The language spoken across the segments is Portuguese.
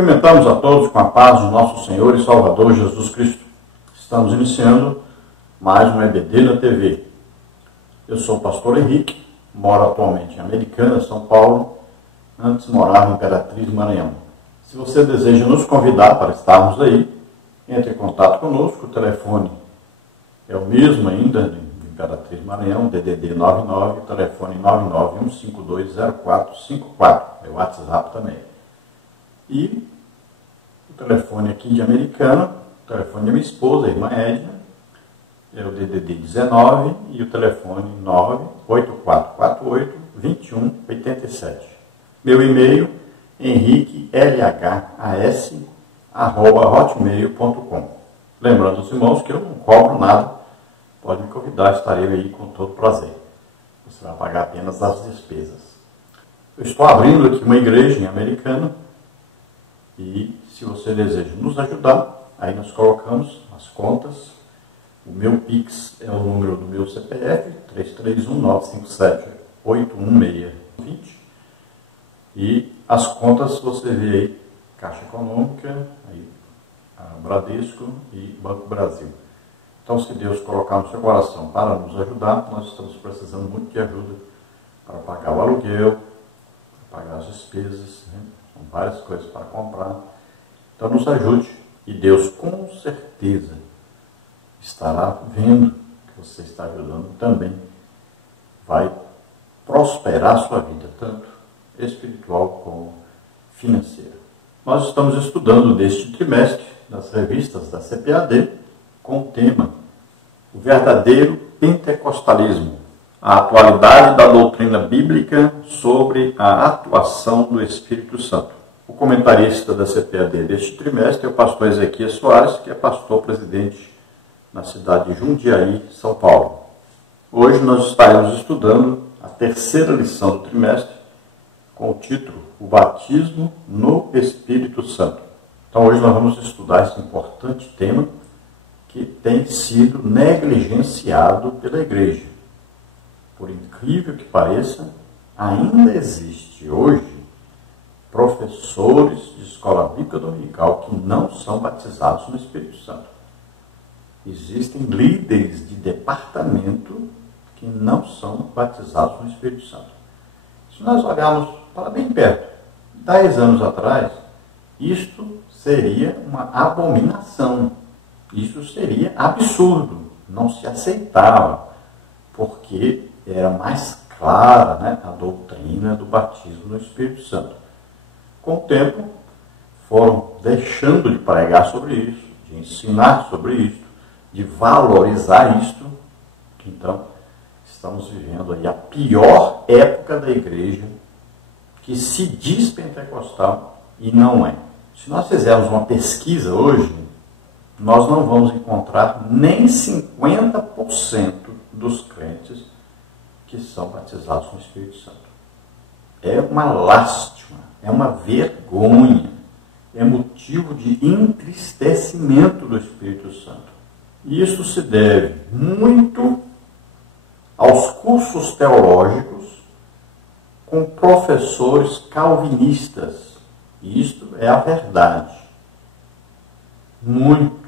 Cumprimentamos a todos com a paz do nosso Senhor e Salvador Jesus Cristo. Estamos iniciando mais um EBD na TV. Eu sou o pastor Henrique, moro atualmente em Americana, São Paulo, antes morava em Imperatriz, Maranhão. Se você deseja nos convidar para estarmos aí, entre em contato conosco, o telefone é o mesmo ainda, de Imperatriz, Maranhão, DDD 99, telefone 991520454, é o WhatsApp também. E o telefone aqui de Americana, o telefone da minha esposa, a irmã Edna, é o DDD 19 e o telefone 98448-2187. Meu e-mail, henriquelhas@hotmail.com. Lembrando aos irmãos que eu não cobro nada, pode me convidar, estarei aí com todo prazer. Você vai pagar apenas as despesas. Eu estou abrindo aqui uma igreja em Americana e se você deseja nos ajudar, aí nós colocamos as contas. O meu Pix é o número do meu CPF, 331957811620. E as contas você vê aí, Caixa Econômica, aí, Bradesco e Banco Brasil. Então, se Deus colocar no seu coração para nos ajudar, nós estamos precisando muito de ajuda para pagar o aluguel, para pagar as despesas, né? São várias coisas para comprar. Então, nos ajude e Deus com certeza estará vendo que você está ajudando também. Vai prosperar a sua vida, tanto espiritual como financeira. Nós estamos estudando neste trimestre, nas revistas da CPAD, com o tema o verdadeiro pentecostalismo, a atualidade da doutrina bíblica sobre a atuação do Espírito Santo. O comentarista da CPAD deste trimestre é o pastor Ezequias Soares, que é pastor-presidente na cidade de Jundiaí, São Paulo. Hoje nós estaremos estudando a terceira lição do trimestre, com o título O Batismo no Espírito Santo. Então hoje nós vamos estudar esse importante tema que tem sido negligenciado pela igreja. Por incrível que pareça, ainda existe hoje professores de escola bíblica dominical que não são batizados no Espírito Santo. Existem líderes de departamento que não são batizados no Espírito Santo. Se nós olharmos para bem perto, 10 anos atrás, isto seria uma abominação. Isso seria absurdo, não se aceitava, porque era mais clara, né, a doutrina do batismo no Espírito Santo. Com o tempo, foram deixando de pregar sobre isso, de ensinar sobre isso, de valorizar isto. Então, estamos vivendo aí a pior época da igreja, que se diz pentecostal e não é. Se nós fizermos uma pesquisa hoje, nós não vamos encontrar nem 50% dos crentes que são batizados no Espírito Santo. É uma lástima, é uma vergonha, é motivo de entristecimento do Espírito Santo. E isso se deve muito aos cursos teológicos com professores calvinistas. E isto é a verdade. Muitos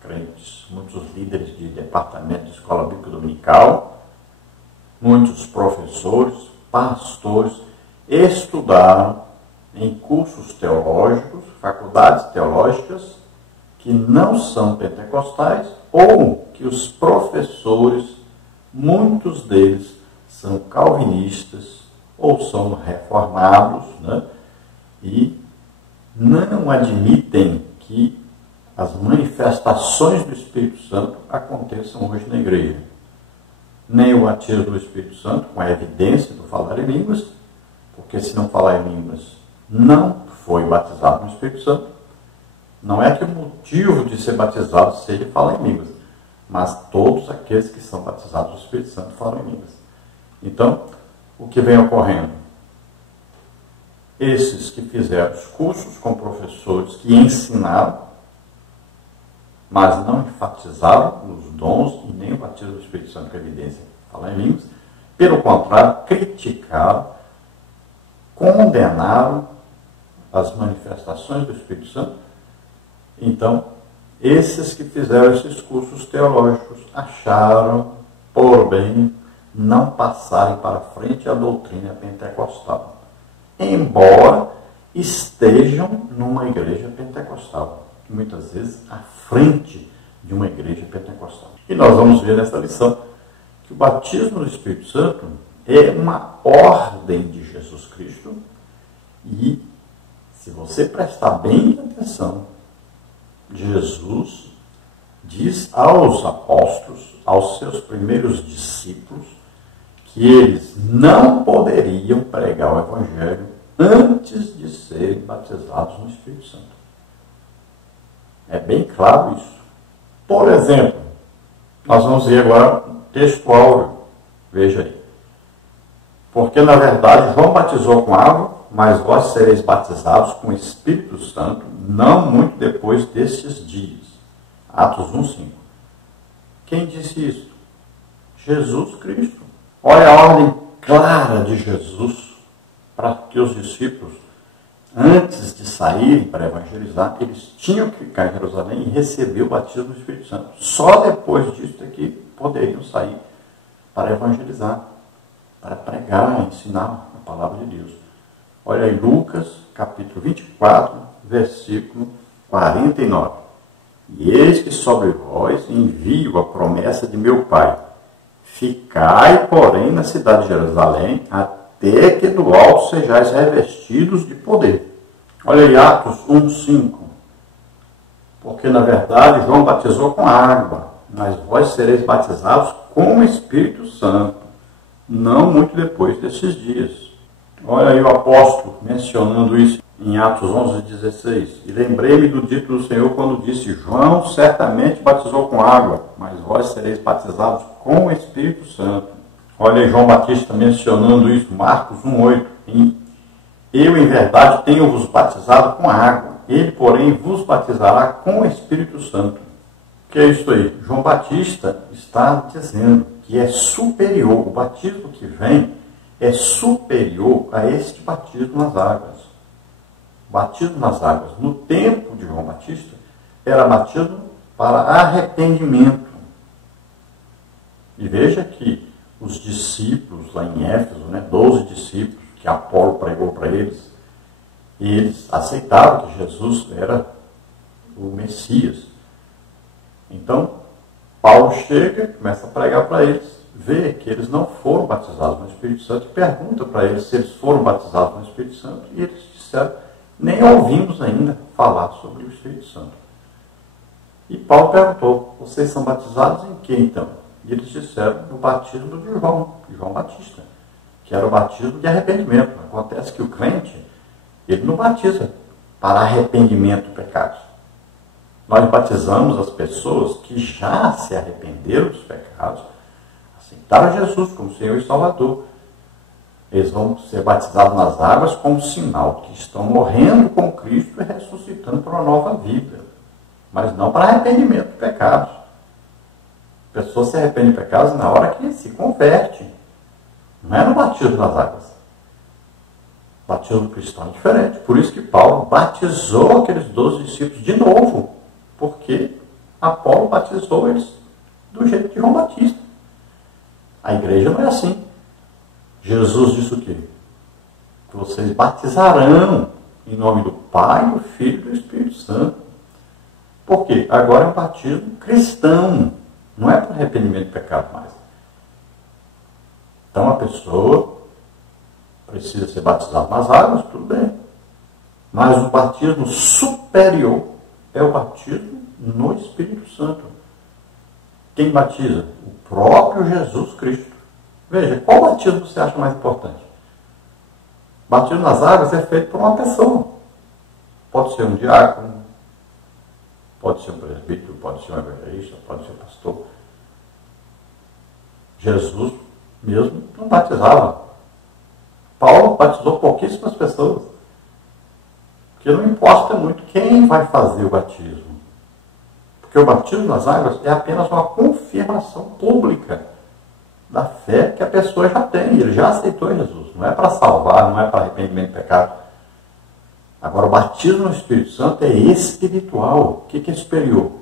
crentes, muitos líderes de departamento de escola bíblica dominical, muitos professores, pastores, estudaram em cursos teológicos, faculdades teológicas, que não são pentecostais, ou que os professores, muitos deles, são calvinistas, ou são reformados, né? E não admitem que as manifestações do Espírito Santo aconteçam hoje na igreja. Nem o batismo do Espírito Santo, com a evidência do falar em línguas, porque se não falar em línguas, não foi batizado no Espírito Santo. Não é que o motivo de ser batizado seja falar em línguas, mas todos aqueles que são batizados no Espírito Santo falam em línguas. Então, o que vem ocorrendo? Esses que fizeram os cursos com professores que ensinaram, mas não enfatizaram os dons e nem o batismo do Espírito Santo com evidência, falar em línguas, pelo contrário, criticaram, condenaram as manifestações do Espírito Santo. Então, esses que fizeram esses cursos teológicos acharam por bem não passarem para frente a doutrina pentecostal, embora estejam numa igreja pentecostal, muitas vezes à frente de uma igreja pentecostal. E nós vamos ver nessa lição que o batismo do Espírito Santo é uma ordem de Jesus Cristo e, se você prestar bem atenção, Jesus diz aos apóstolos, aos seus primeiros discípulos, que eles não poderiam pregar o Evangelho antes de serem batizados no Espírito Santo. É bem claro isso. Por exemplo, nós vamos ver agora um texto áureo. Veja aí. Porque, na verdade, João batizou com água, mas vós sereis batizados com o Espírito Santo, não muito depois destes dias. Atos 1:5. Quem disse isso? Jesus Cristo. Olha a ordem clara de Jesus para que os discípulos, antes de saírem para evangelizar, eles tinham que ficar em Jerusalém e receber o batismo do Espírito Santo. Só depois disso é que poderiam sair para evangelizar, para pregar, ensinar a palavra de Deus. Olha aí, Lucas, capítulo 24, versículo 49. E eis que sobre vós envio a promessa de meu Pai. Ficai, porém, na cidade de Jerusalém, até que do alto sejais revestidos de poder. Olha aí, Atos 1:5. Porque, na verdade, João batizou com água, mas vós sereis batizados com o Espírito Santo, não muito depois desses dias. Olha aí o apóstolo mencionando isso em Atos 11:16. E lembrei-me do dito do Senhor quando disse: João certamente batizou com água, mas vós sereis batizados com o Espírito Santo. Olha aí João Batista mencionando isso, Marcos 1:8. Eu, em verdade, tenho-vos batizado com água. Ele, porém, vos batizará com o Espírito Santo. O que é isso aí? João Batista está dizendo que é superior, o batismo que vem é superior a este batismo nas águas. O batismo nas águas, no tempo de João Batista, era batismo para arrependimento. E veja que os discípulos lá em Éfeso, 12 discípulos, que Apolo pregou para eles, e eles aceitaram que Jesus era o Messias. Então, Paulo chega, começa a pregar para eles, vê que eles não foram batizados no Espírito Santo, e pergunta para eles se eles foram batizados no Espírito Santo, e eles disseram: nem ouvimos ainda falar sobre o Espírito Santo. E Paulo perguntou: vocês são batizados em que então? E eles disseram: no batismo de João Batista, que era o batismo de arrependimento. Acontece que o crente, ele não batiza para arrependimento de pecados. Nós batizamos as pessoas que já se arrependeram dos pecados, aceitaram Jesus como Senhor e Salvador. Eles vão ser batizados nas águas como sinal que estão morrendo com Cristo e ressuscitando para uma nova vida. Mas não para arrependimento de pecados. A pessoa se arrepende de pecados na hora que se converte. Não é no batismo nas águas. O batismo do cristão é diferente. Por isso que Paulo batizou aqueles 12 discípulos de novo. Porque Apolo batizou eles do jeito de João Batista. A igreja não é assim. Jesus disse o quê? Que vocês batizarão em nome do Pai, do Filho e do Espírito Santo. Por quê? Agora é um batismo cristão. Não é para arrependimento de pecado mais. Então a pessoa precisa ser batizada nas águas, tudo bem. Mas o batismo superior é o batismo no Espírito Santo. Quem batiza? O próprio Jesus Cristo. Veja, qual batismo você acha mais importante? O batismo nas águas é feito por uma pessoa. Pode ser um diácono, pode ser um presbítero, pode ser um evangelista, pode ser um pastor. Jesus mesmo não batizava. Paulo batizou pouquíssimas pessoas. Porque não importa muito quem vai fazer o batismo. Porque o batismo nas águas é apenas uma confirmação pública da fé que a pessoa já tem. Ele já aceitou Jesus. Não é para salvar, não é para arrependimento de pecado. Agora, o batismo no Espírito Santo é espiritual. O que é superior?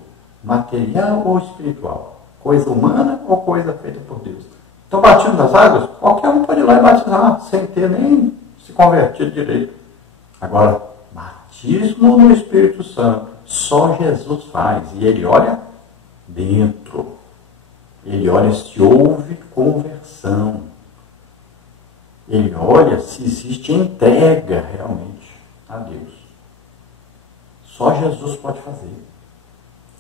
Material ou espiritual? Coisa humana ou coisa feita por Deus? Então, o batismo das águas, qualquer um pode ir lá e batizar, sem ter nem se convertido direito. Agora, batismo no Espírito Santo, só Jesus faz. E ele olha dentro. Ele olha se houve conversão. Ele olha se existe entrega realmente a Deus. Só Jesus pode fazer.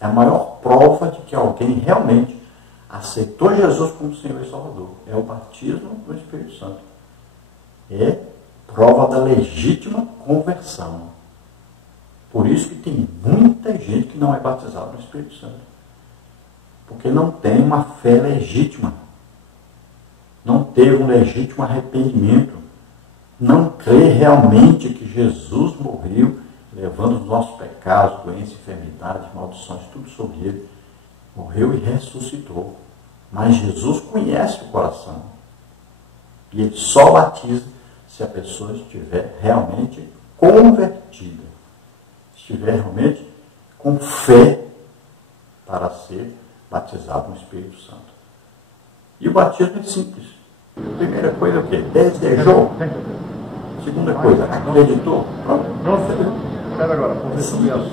É a maior prova de que alguém realmente aceitou Jesus como Senhor e Salvador. É o batismo no Espírito Santo. É prova da legítima conversão. Por isso que tem muita gente que não é batizada no Espírito Santo. Porque não tem uma fé legítima. Não teve um legítimo arrependimento. Não crê realmente que Jesus morreu, levando os nossos pecados, doenças, enfermidades, maldições, tudo sobre ele. Morreu e ressuscitou. Mas Jesus conhece o coração. E ele só batiza se a pessoa estiver realmente convertida. Estiver realmente com fé para ser batizado no Espírito Santo. E o batismo é simples. A primeira coisa é o quê? Desejou. Segunda coisa, acreditou. Pronto. Espera agora, vamos subir ela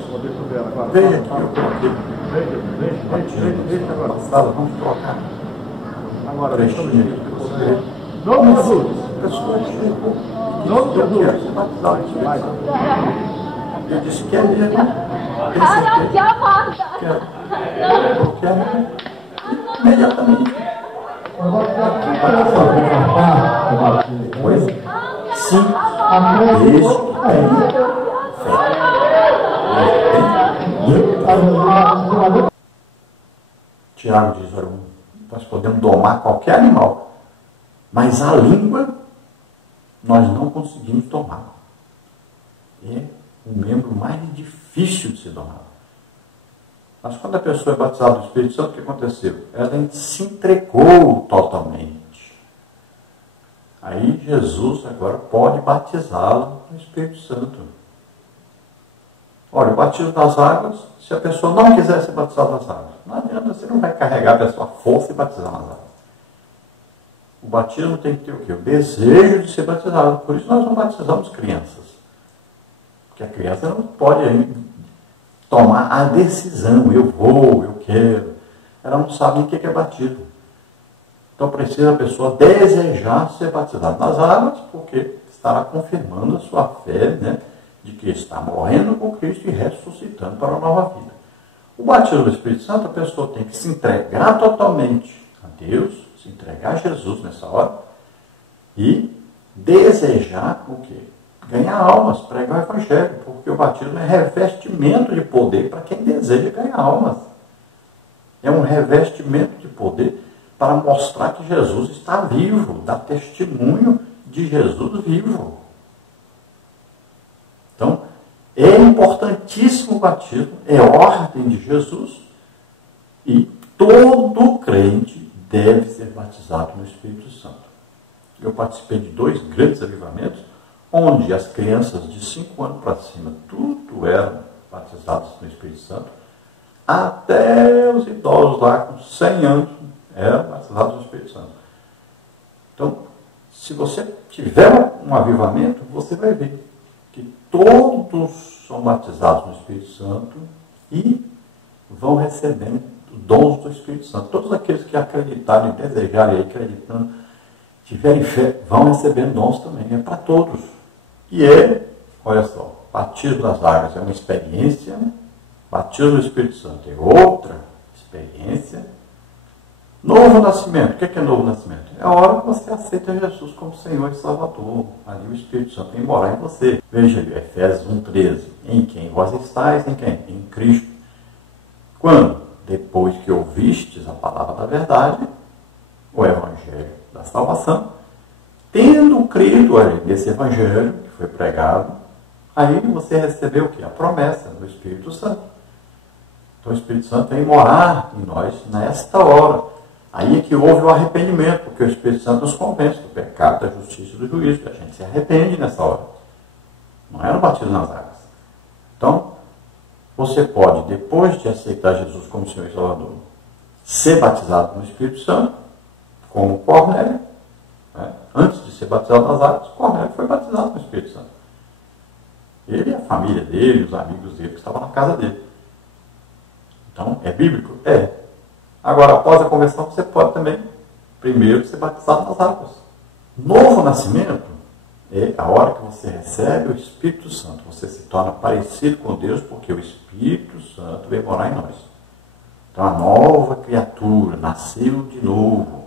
agora. Veja aqui, eu coloquei. Veja agora. Passada, vamos trocar. Agora, Trechinho aqui. Nome de Jesus. A pessoa chegou. Nome de Eu Jesus. quero ser batizado no Espírito Santo. Eu disse, quer mesmo? Eu quero. Imediatamente. Coisa simples, desde que tenha fé. Tiago diz, olha, nós podemos domar qualquer animal, mas a língua nós não conseguimos domar. É o membro mais difícil de se domar. Mas quando a pessoa é batizada no Espírito Santo, o que aconteceu? Ela se entregou totalmente. Aí Jesus agora pode batizá-la no Espírito Santo. Olha, o batismo das águas, se a pessoa não quiser ser batizada nas águas, não adianta, você não vai carregar a pessoa à força e batizar nas águas. O batismo tem que ter o quê? O desejo de ser batizado. Por isso nós não batizamos crianças. Porque a criança não pode ainda tomar a decisão, eu vou, eu quero. Ela não sabe nem o que é batismo. Então precisa a pessoa desejar ser batizada nas águas, porque estará confirmando a sua fé, né, de que está morrendo com Cristo e ressuscitando para a nova vida. O batismo do Espírito Santo, a pessoa tem que se entregar totalmente a Deus, se entregar a Jesus nessa hora, e desejar o quê? Ganhar almas, pregar o Evangelho, porque o batismo é revestimento de poder para quem deseja ganhar almas. É um revestimento de poder para mostrar que Jesus está vivo, dar testemunho de Jesus vivo. Então, é importantíssimo o batismo, é ordem de Jesus, e todo crente deve ser batizado no Espírito Santo. Eu participei de 2 grandes avivamentos, onde as crianças de 5 anos para cima, tudo eram batizados no Espírito Santo, até os idosos lá com 100 anos eram batizados no Espírito Santo. Então, se você tiver um avivamento, você vai ver que todos são batizados no Espírito Santo e vão recebendo dons do Espírito Santo. Todos aqueles que acreditarem, desejarem, acreditando, tiverem fé, vão recebendo dons também. É para todos. E olha só, batismo das águas é uma experiência, batismo do Espírito Santo é outra experiência. Novo nascimento. O que é novo nascimento? É a hora que você aceita Jesus como Senhor e Salvador. Ali o Espírito Santo vem morar em você. Veja ali, Efésios 1,13. Em quem vós estáis? Em quem? Em Cristo. Quando? Depois que ouvistes a palavra da verdade, o Evangelho da salvação, tendo crido nesse Evangelho que foi pregado, aí você recebeu o quê? A promessa do Espírito Santo. Então o Espírito Santo vem morar em nós nesta hora. Aí é que houve o arrependimento, porque o Espírito Santo nos convence do pecado, da justiça e do juízo. A gente se arrepende nessa hora. Não era o batismo nas águas. Então, você pode, depois de aceitar Jesus como Senhor e Salvador, ser batizado no Espírito Santo, como Cornélio. Né? Antes de ser batizado nas águas, Cornélio foi batizado no Espírito Santo. Ele e a família dele, os amigos dele que estavam na casa dele. Então, é bíblico? É. Agora, após a conversão, você pode também, primeiro, ser batizado nas águas. Novo nascimento é a hora que você recebe o Espírito Santo. Você se torna parecido com Deus, porque o Espírito Santo vem morar em nós. Então, a nova criatura nasceu de novo.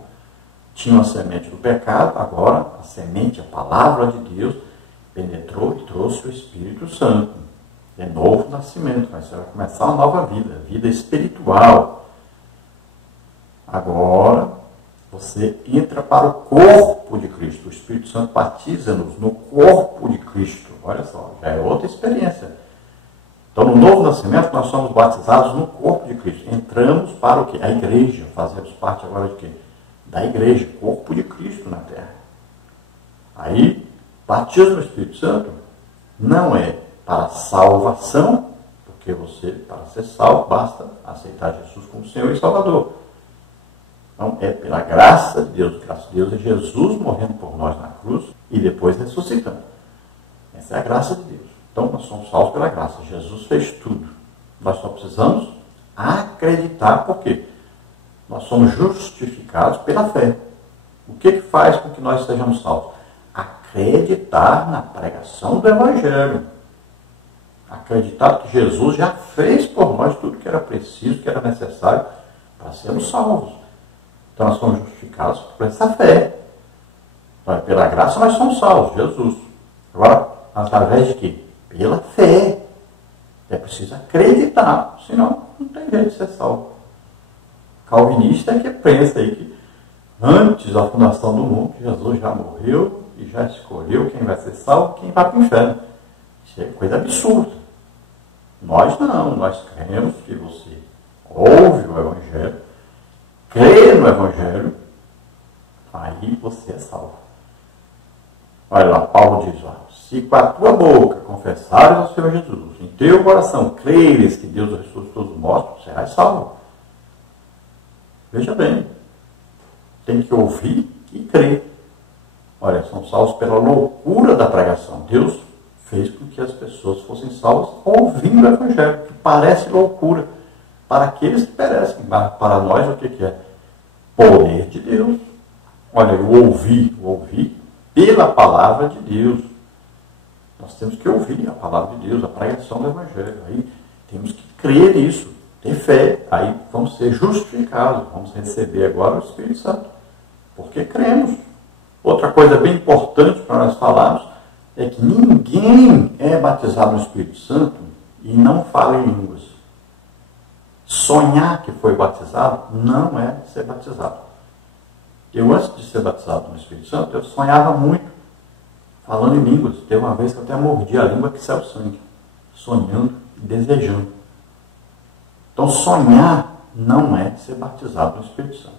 Tinha uma semente do pecado, agora a semente, a palavra de Deus, penetrou e trouxe o Espírito Santo. É novo nascimento, mas você vai começar uma nova vida, vida espiritual. Agora, você entra para o corpo de Cristo. O Espírito Santo batiza-nos no corpo de Cristo. Olha só, já é outra experiência. Então, no novo nascimento, nós somos batizados no corpo de Cristo. Entramos para o quê? A igreja. Fazemos parte agora de quê? Da igreja, corpo de Cristo na terra. Aí, batismo no Espírito Santo não é para salvação, porque você, para ser salvo, basta aceitar Jesus como Senhor e Salvador. Então, é pela graça de Deus. Graças a Deus é Jesus morrendo por nós na cruz e depois ressuscitando. Essa é a graça de Deus. Então, nós somos salvos pela graça. Jesus fez tudo. Nós só precisamos acreditar. Por quê? Nós somos justificados pela fé. O que faz com que nós sejamos salvos? Acreditar na pregação do Evangelho. Acreditar que Jesus já fez por nós tudo que era preciso, que era necessário para sermos salvos. Então nós somos justificados por essa fé. Então, pela graça nós somos salvos, Jesus. Agora, através de quê? Pela fé. É preciso acreditar, senão não tem jeito de ser salvo. Calvinista é que pensa aí que antes da fundação do mundo, Jesus já morreu e já escolheu quem vai ser salvo e quem vai para o inferno. Isso é coisa absurda. Nós não, nós cremos que você ouve o Evangelho, crê no Evangelho, aí você é salvo. Olha lá, Paulo diz lá, se com a tua boca confessares ao Senhor Jesus, em teu coração creres que Deus ressuscitou dos mortos, serás salvo. Veja bem, tem que ouvir e crer. Olha, são salvos pela loucura da pregação. Deus fez com que as pessoas fossem salvas ouvindo o Evangelho, que parece loucura para aqueles que perecem. Mas para nós, o que é? Poder de Deus. Olha, o ouvir pela palavra de Deus. Nós temos que ouvir a palavra de Deus, a pregação do Evangelho. Aí temos que crer nisso, ter fé. Aí vamos ser justificados, vamos receber agora o Espírito Santo, porque cremos. Outra coisa bem importante para nós falarmos é que ninguém é batizado no Espírito Santo e não fala em línguas. Sonhar que foi batizado não é ser batizado. Eu, antes de ser batizado no Espírito Santo, eu sonhava muito falando em línguas. Teve uma vez que eu até mordi a língua que saiu sangue, sonhando e desejando. Então, sonhar não é ser batizado no Espírito Santo.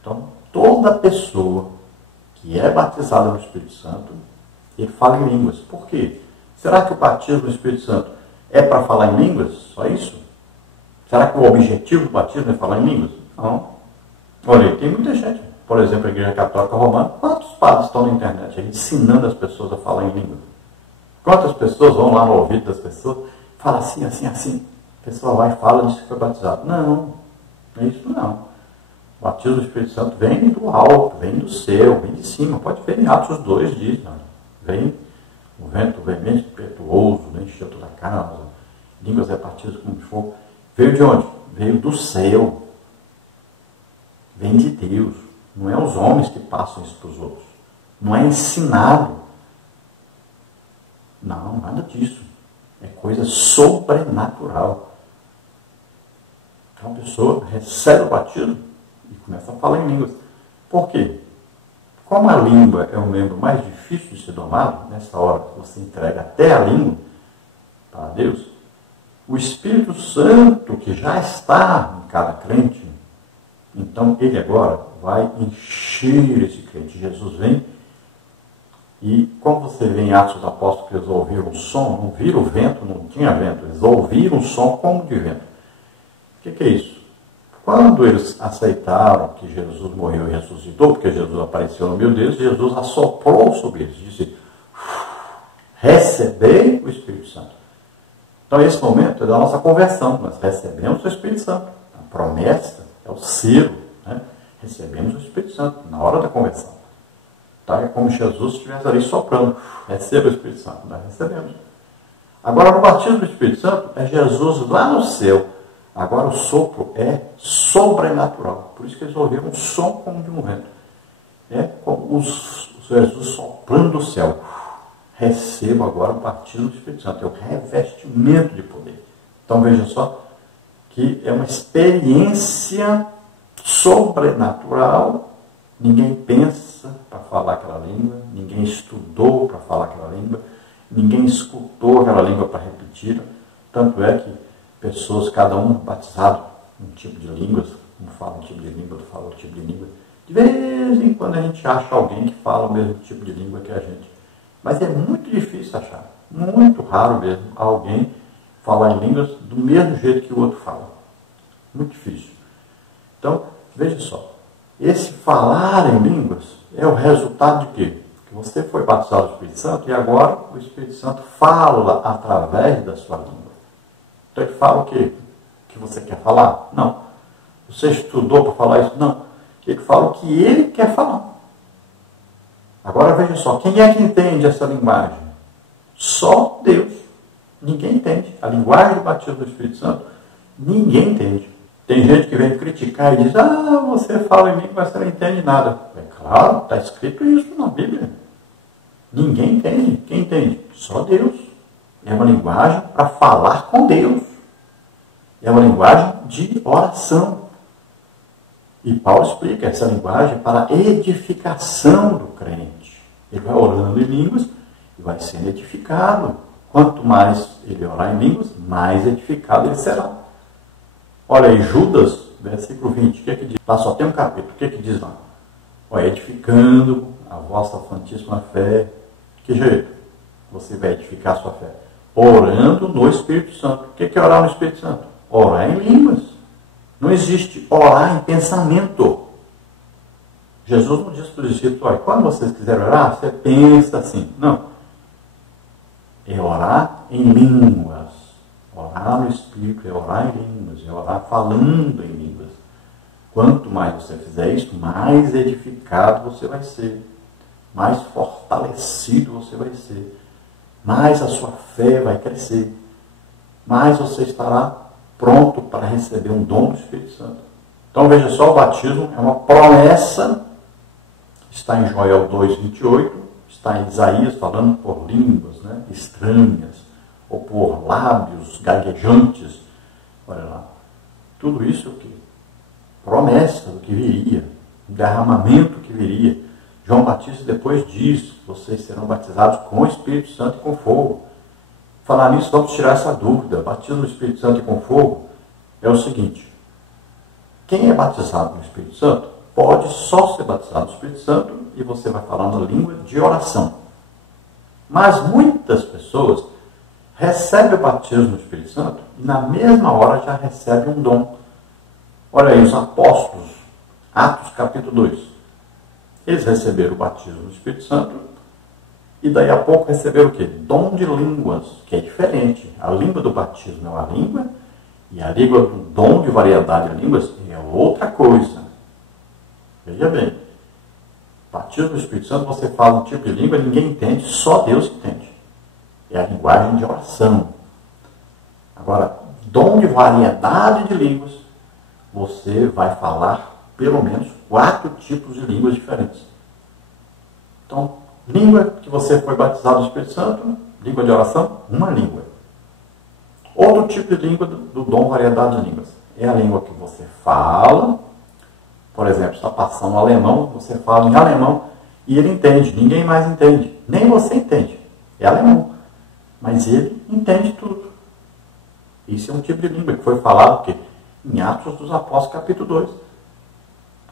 Então, toda pessoa que é batizada no Espírito Santo, ele fala em línguas. Por quê? Será que o batismo no Espírito Santo é para falar em línguas? Só isso? Será que o objetivo do batismo é falar em línguas? Não. Olha, tem muita gente, por exemplo, a Igreja Católica Romana, quantos padres estão na internet aí, ensinando as pessoas a falar em línguas? Quantas pessoas vão lá no ouvido das pessoas, fala assim, assim, assim. A pessoa vai e fala, diz que foi batizado. Não, não é isso não. O batismo do Espírito Santo vem do alto, vem do céu, vem de cima. Pode ver em Atos 2, diz, olha, vem o vento veemente impetuoso, encheu toda a casa, línguas repartidas como fogo. Veio de onde? Veio do céu. Vem de Deus. Não é os homens que passam isso para os outros. Não é ensinado. Não, nada disso. É coisa sobrenatural. Então a pessoa recebe o batismo e começa a falar em línguas. Por quê? Como a língua é o membro mais difícil de ser domado, nessa hora que você entrega até a língua para Deus, o Espírito Santo que já está em cada crente, então ele agora vai encher esse crente. Jesus vem E como você vê em Atos dos Apóstolos que eles ouviram um som, não viram o vento, não tinha vento, eles ouviram um som como de vento. O que é isso? Quando eles aceitaram que Jesus morreu e ressuscitou, porque Jesus apareceu no meio deles, Jesus assoprou sobre eles, disse: recebei o Espírito Santo. Então esse momento é da nossa conversão, nós recebemos o Espírito Santo. A promessa é o selo, né? Recebemos o Espírito Santo na hora da conversão. Tá? É como se Jesus estivesse ali soprando: receba o Espírito Santo. Nós recebemos. Agora, no batismo do Espírito Santo, é Jesus lá no céu. Agora o sopro é sobrenatural. Por isso que eles ouviram um som como de um vento. É como Jesus soprando do céu. Recebo agora o batismo do Espírito Santo. É o revestimento de poder. Então veja só que é uma experiência sobrenatural. Ninguém pensa para falar aquela língua. Ninguém estudou para falar aquela língua. Ninguém escutou aquela língua para repetir. Tanto é que pessoas, cada um batizado em um tipo de línguas, um fala um tipo de língua, outro fala outro tipo de língua. De vez em quando a gente acha alguém que fala o mesmo tipo de língua que a gente. Mas é muito difícil achar, muito raro mesmo, alguém falar em línguas do mesmo jeito que o outro fala. Muito difícil. Então, veja só, esse falar em línguas é o resultado de quê? Que você foi batizado do Espírito Santo e agora o Espírito Santo fala através da sua língua. Então ele fala o quê? Que você quer falar? Não. Você estudou para falar isso? Não. Ele fala o que ele quer falar. Agora veja só, quem é que entende essa linguagem? Só Deus. Ninguém entende. A linguagem do batismo do Espírito Santo, ninguém entende. Tem gente que vem criticar e diz: você fala em língua, mas você não entende nada. É claro, está escrito isso na Bíblia. Ninguém entende. Quem entende? Só Deus. É uma linguagem para falar com Deus. É uma linguagem de oração. E Paulo explica essa linguagem para a edificação do crente. Ele vai orando em línguas e vai sendo edificado. Quanto mais ele orar em línguas, mais edificado ele será. Olha aí, Judas, versículo 20, o que é que diz? Lá só tem um capítulo, o que é que diz lá? Olha, edificando a vossa santíssima fé. Que jeito? Você vai edificar a sua fé? Orando no Espírito Santo. O que é orar no Espírito Santo? Orar em línguas. Não existe orar em pensamento. Jesus não disse para os discípulos: olha, quando vocês quiserem orar, você pensa assim. Não. É orar em línguas. Orar no Espírito é orar em línguas. É orar falando em línguas. Quanto mais você fizer isso, mais edificado você vai ser. Mais fortalecido você vai ser. Mais a sua fé vai crescer. Mais você estará pronto para receber um dom do Espírito Santo. Então veja só, o batismo é uma promessa. Está em Joel 2:28, está em Isaías falando por línguas, né, estranhas, ou por lábios gaguejantes. Olha lá. Tudo isso é o quê? Promessa do que viria, um derramamento que viria. João Batista depois diz: vocês serão batizados com o Espírito Santo e com fogo. Falar nisso, vamos tirar essa dúvida. Batismo no Espírito Santo e com fogo é o seguinte: quem é batizado no Espírito Santo pode só ser batizado no Espírito Santo e você vai falar na língua de oração. Mas muitas pessoas recebem o batismo no Espírito Santo e na mesma hora já recebem um dom. Olha aí, os apóstolos, Atos capítulo 2. Eles receberam o batismo no Espírito Santo e daí a pouco receberam o quê? Dom de línguas, que é diferente. A língua do batismo é uma língua e a língua do dom de variedade de línguas é outra coisa. Veja bem, batismo do Espírito Santo, você fala um tipo de língua, ninguém entende, só Deus entende. É a linguagem de oração. Agora, dom de variedade de línguas, você vai falar pelo menos 4 tipos de línguas diferentes. Então, língua que você foi batizado no Espírito Santo, língua de oração, uma língua. Outro tipo de língua do dom variedade de línguas. É a língua que você fala. Por exemplo, está passando um alemão, você fala em alemão e ele entende. Ninguém mais entende. Nem você entende. É alemão. Mas ele entende tudo. Isso é um tipo de língua que foi falado o quê? Em Atos dos Apóstolos, capítulo 2.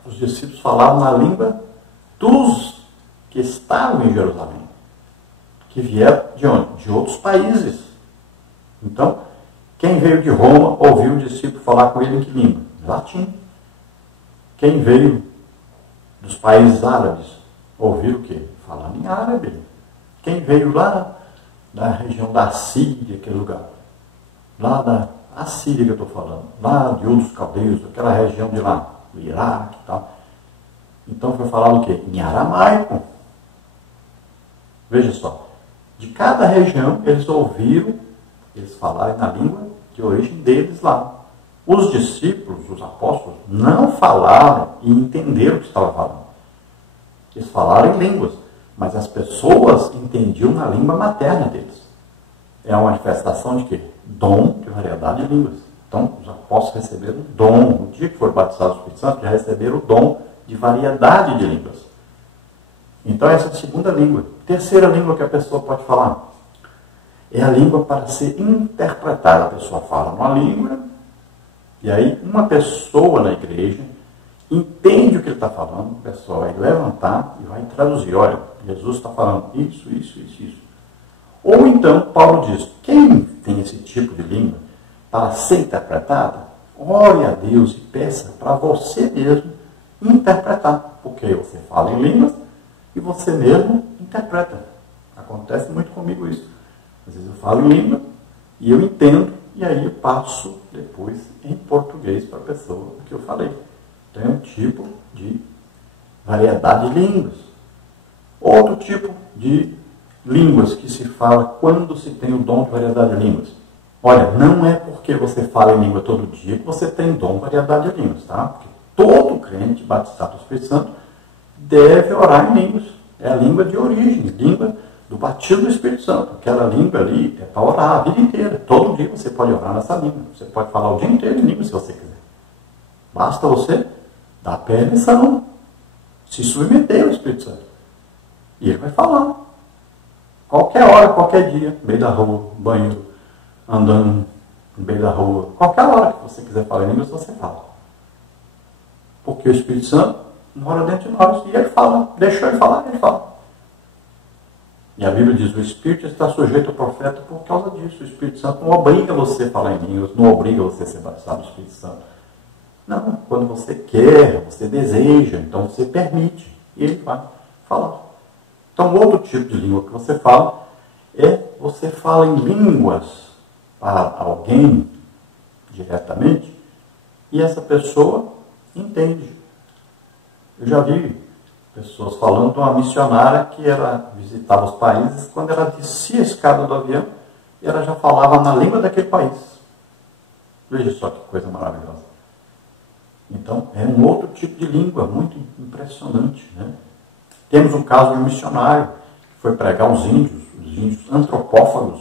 Os discípulos falavam na língua dos que estavam em Jerusalém. que vieram de onde? De outros países. Então, quem veio de Roma ouviu o discípulo falar com ele em que língua? Latim. Quem veio dos países árabes ouviu o quê? Falando em árabe. Quem veio lá da região da Síria, aquele lugar, lá da Assíria que eu estou falando, lá de outros caldeus, aquela região de lá, do Iraque e tal. Então foi falado o quê? Em aramaico. Veja só, de cada região eles ouviram, eles falarem na língua de origem deles lá. Os discípulos, os apóstolos, não falaram e entenderam o que estava falando. Eles falaram em línguas, mas as pessoas entendiam na língua materna deles. É uma manifestação de quê? Dom de variedade de línguas. Então, os apóstolos receberam o dom. No dia que foram batizados do Espírito Santo, já receberam o dom de variedade de línguas. Então, essa é a segunda língua. Terceira língua que a pessoa pode falar é a língua para ser interpretada. A pessoa fala uma língua, e aí uma pessoa na igreja entende o que ele está falando, a pessoa vai levantar e vai traduzir. Olha, Jesus está falando isso, isso, isso, isso. Ou então, Paulo diz, quem tem esse tipo de língua para ser interpretada, ore a Deus e peça para você mesmo interpretar. Porque você fala em línguas e você mesmo interpreta. Acontece muito comigo isso. Às vezes eu falo em língua e eu entendo, e aí eu passo depois em português para a pessoa o que eu falei. Então é um tipo de variedade de línguas. Outro tipo de línguas que se fala quando se tem o dom de variedade de línguas. Olha, não é porque você fala em língua todo dia que você tem dom de variedade de línguas, tá? Porque todo crente batizado do Espírito Santo deve orar em línguas. É a língua de origem, língua do batismo do Espírito Santo. Aquela língua ali é para orar a vida inteira. Todo dia você pode orar nessa língua. Você pode falar o dia inteiro em língua se você quiser. Basta você dar permissão, se submeter ao Espírito Santo. E ele vai falar. Qualquer hora, qualquer dia, no meio da rua, banheiro, andando no meio da rua, qualquer hora que você quiser falar em línguas, você fala. Porque o Espírito Santo mora dentro de nós e ele fala. Deixou ele falar, ele fala. E a Bíblia diz, o Espírito está sujeito ao profeta por causa disso. O Espírito Santo não obriga você a falar em línguas, não obriga você a ser batizado do Espírito Santo. Não, quando você quer, você deseja, então você permite. E ele vai falar. Então, outro tipo de língua que você fala é você fala em línguas para alguém diretamente e essa pessoa entende. Eu já vi pessoas falando de uma missionária que ela visitava os países, quando ela descia a escada do avião, ela já falava na língua daquele país. Veja só que coisa maravilhosa. Então, é um outro tipo de língua, muito impressionante, né? Temos um caso de um missionário que foi pregar os índios antropófagos,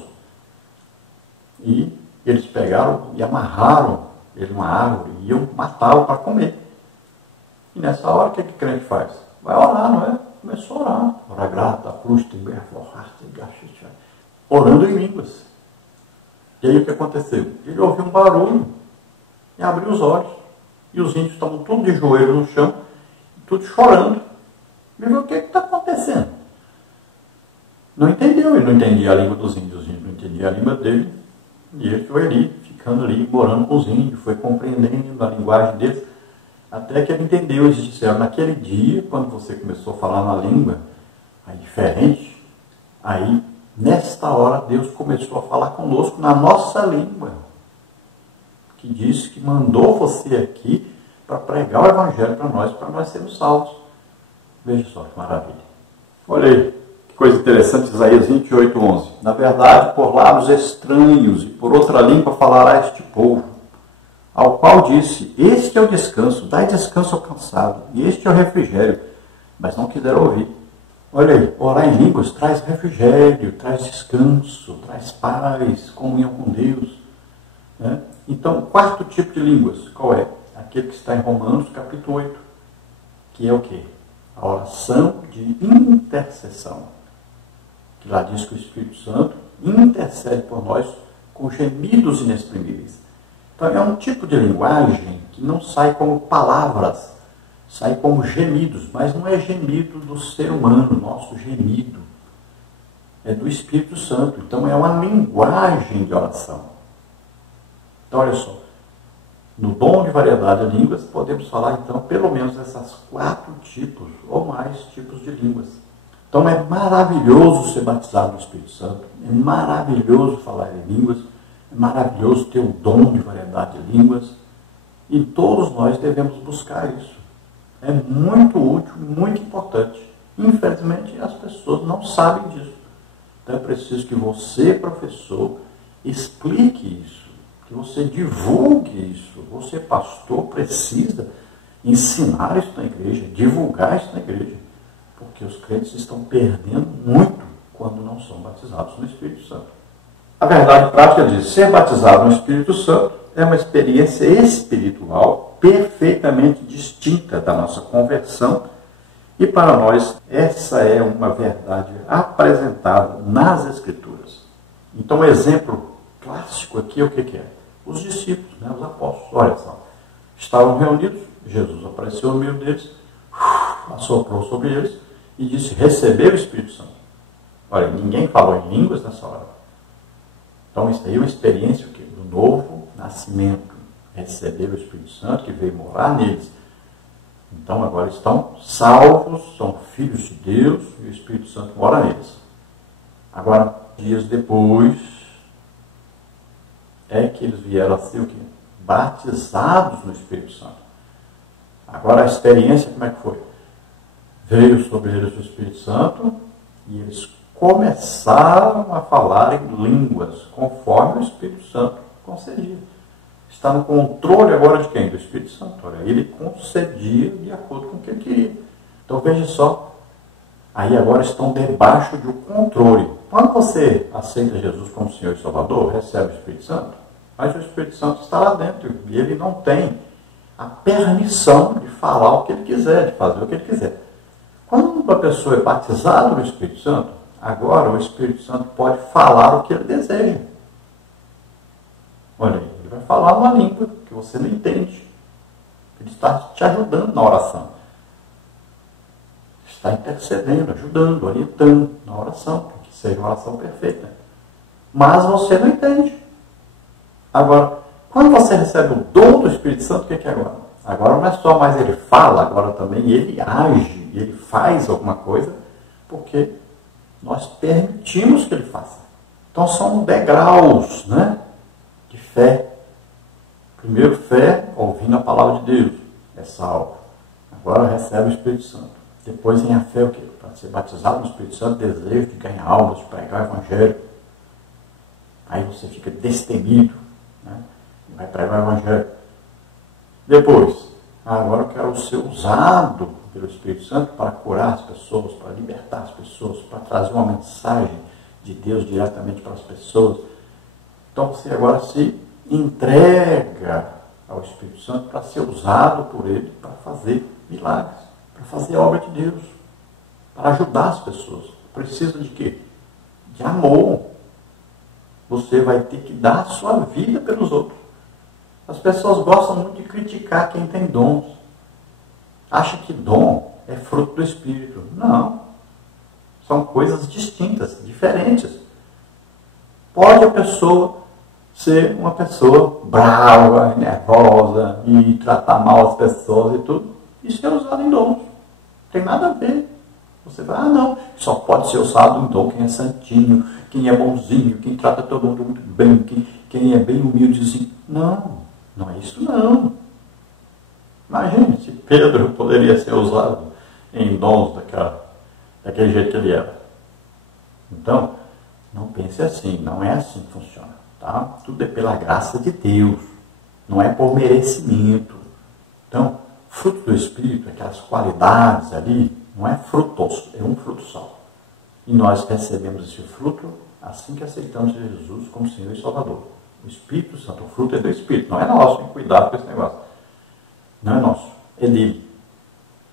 e eles pegaram e amarraram ele numa árvore e iam matá-lo para comer. E nessa hora, o que o crente faz? Vai orar, não é? Começou a orar. Ora grata, frusta, orando em línguas. E aí o que aconteceu? Ele ouviu um barulho e abriu os olhos. E os índios estavam tudo de joelho no chão, tudo chorando. Ele falou, o que está acontecendo? Não entendeu, ele não entendia a língua dos índios, os índios não entendiam a língua dele. E ele foi ali, ficando ali, morando com os índios, foi compreendendo a linguagem deles, até que ele entendeu. Eles disseram, naquele dia, quando você começou a falar na língua aí diferente, aí, nesta hora, Deus começou a falar conosco na nossa língua, que disse que mandou você aqui para pregar o Evangelho para nós sermos salvos. Veja só que maravilha. Olha aí, que coisa interessante, Isaías 28:11. Na verdade, por lábios estranhos e por outra língua falará este povo, ao qual disse, este é o descanso, dai descanso ao cansado, e este é o refrigério, mas não quiseram ouvir. Olha aí, orar em línguas traz refrigério, traz descanso, traz paz, comunhão com Deus, né? Então, o quarto tipo de línguas, qual é? Aquele que está em Romanos, capítulo 8, que é o quê? A oração de intercessão. Que lá diz que o Espírito Santo intercede por nós com gemidos inexprimíveis. Então, é um tipo de linguagem que não sai como palavras, sai como gemidos, mas não é gemido do ser humano, nosso gemido. é do Espírito Santo. Então é uma linguagem de oração. Então olha só, no dom de variedade de línguas, podemos falar então pelo menos essas 4 tipos ou mais tipos de línguas. Então é maravilhoso ser batizado no Espírito Santo, é maravilhoso falar em línguas, é maravilhoso ter o dom de variedade de línguas, e todos nós devemos buscar isso. É muito útil, muito importante. Infelizmente as pessoas não sabem disso. Então é preciso que você, professor, explique isso, que você divulgue isso. Você, pastor, precisa ensinar isso na igreja, divulgar isso na igreja, porque os crentes estão perdendo muito quando não são batizados no Espírito Santo. A verdade prática diz: ser batizado no Espírito Santo é uma experiência espiritual perfeitamente distinta da nossa conversão, e para nós essa é uma verdade apresentada nas Escrituras. Então, um exemplo clássico aqui é o que é? Os discípulos, os apóstolos. Olha só, estavam reunidos, Jesus apareceu no meio deles, assoprou sobre eles e disse: recebeu o Espírito Santo. Olha, ninguém falou em línguas nessa hora. Então isso aí é uma experiência do novo nascimento. Recebeu o Espírito Santo que veio morar neles. Então agora estão salvos, são filhos de Deus e o Espírito Santo mora neles. Agora, dias depois, é que eles vieram a ser o quê? Batizados no Espírito Santo. Agora a experiência como é que foi? Veio sobre eles o Espírito Santo e eles começaram a falar em línguas, conforme o Espírito Santo concedia. Está no controle agora de quem? Do Espírito Santo. Olha, ele concedia de acordo com o que ele queria. Então veja só, aí agora estão debaixo de um controle. Quando você aceita Jesus como Senhor e Salvador, recebe o Espírito Santo, mas o Espírito Santo está lá dentro e ele não tem a permissão de falar o que ele quiser, de fazer o que ele quiser. Quando uma pessoa é batizada no Espírito Santo, agora o Espírito Santo pode falar o que ele deseja. Olha aí, ele vai falar uma língua que você não entende. Ele está te ajudando na oração. Está intercedendo, ajudando, orientando na oração, para que seja uma oração perfeita. Mas você não entende. Agora, quando você recebe o dom do Espírito Santo, o que é agora? Agora não é só mais ele fala, agora também ele age, ele faz alguma coisa, porque nós permitimos que ele faça. Então são degraus, de fé. Primeiro, fé, ouvindo a palavra de Deus, é salvo. Agora recebe o Espírito Santo. Depois vem a fé, o quê? Para ser batizado no Espírito Santo, desejo de ganhar almas, de pregar o Evangelho. Aí você fica destemido, e vai pregar o Evangelho. Depois, agora eu quero ser usado pelo Espírito Santo para curar as pessoas, para libertar as pessoas, para trazer uma mensagem de Deus diretamente para as pessoas. Então você agora se entrega ao Espírito Santo para ser usado por ele para fazer milagres, para fazer a obra de Deus, para ajudar as pessoas. Precisa de quê? De amor. Você vai ter que dar a sua vida pelos outros. As pessoas gostam muito de criticar quem tem dons. Acha que dom é fruto do Espírito. Não. São coisas distintas, diferentes. Pode a pessoa ser uma pessoa brava, nervosa e tratar mal as pessoas e tudo. Isso é usado em dons. Não tem nada a ver. Você vai, não, só pode ser usado em dom quem é santinho, quem é bonzinho, quem trata todo mundo muito bem, quem é bem humildezinho. Não, não é isso não. Imagine se Pedro poderia ser usado em dons daquele jeito que ele era. Então, não pense assim, não é assim que funciona. Tá? Tudo é pela graça de Deus, não é por merecimento. Então, fruto do Espírito, aquelas qualidades ali, não é frutos, é um fruto só. E nós recebemos esse fruto assim que aceitamos Jesus como Senhor e Salvador. O Espírito Santo, o fruto é do Espírito, não é nosso, tem cuidado com esse negócio. Não é nosso, é dele.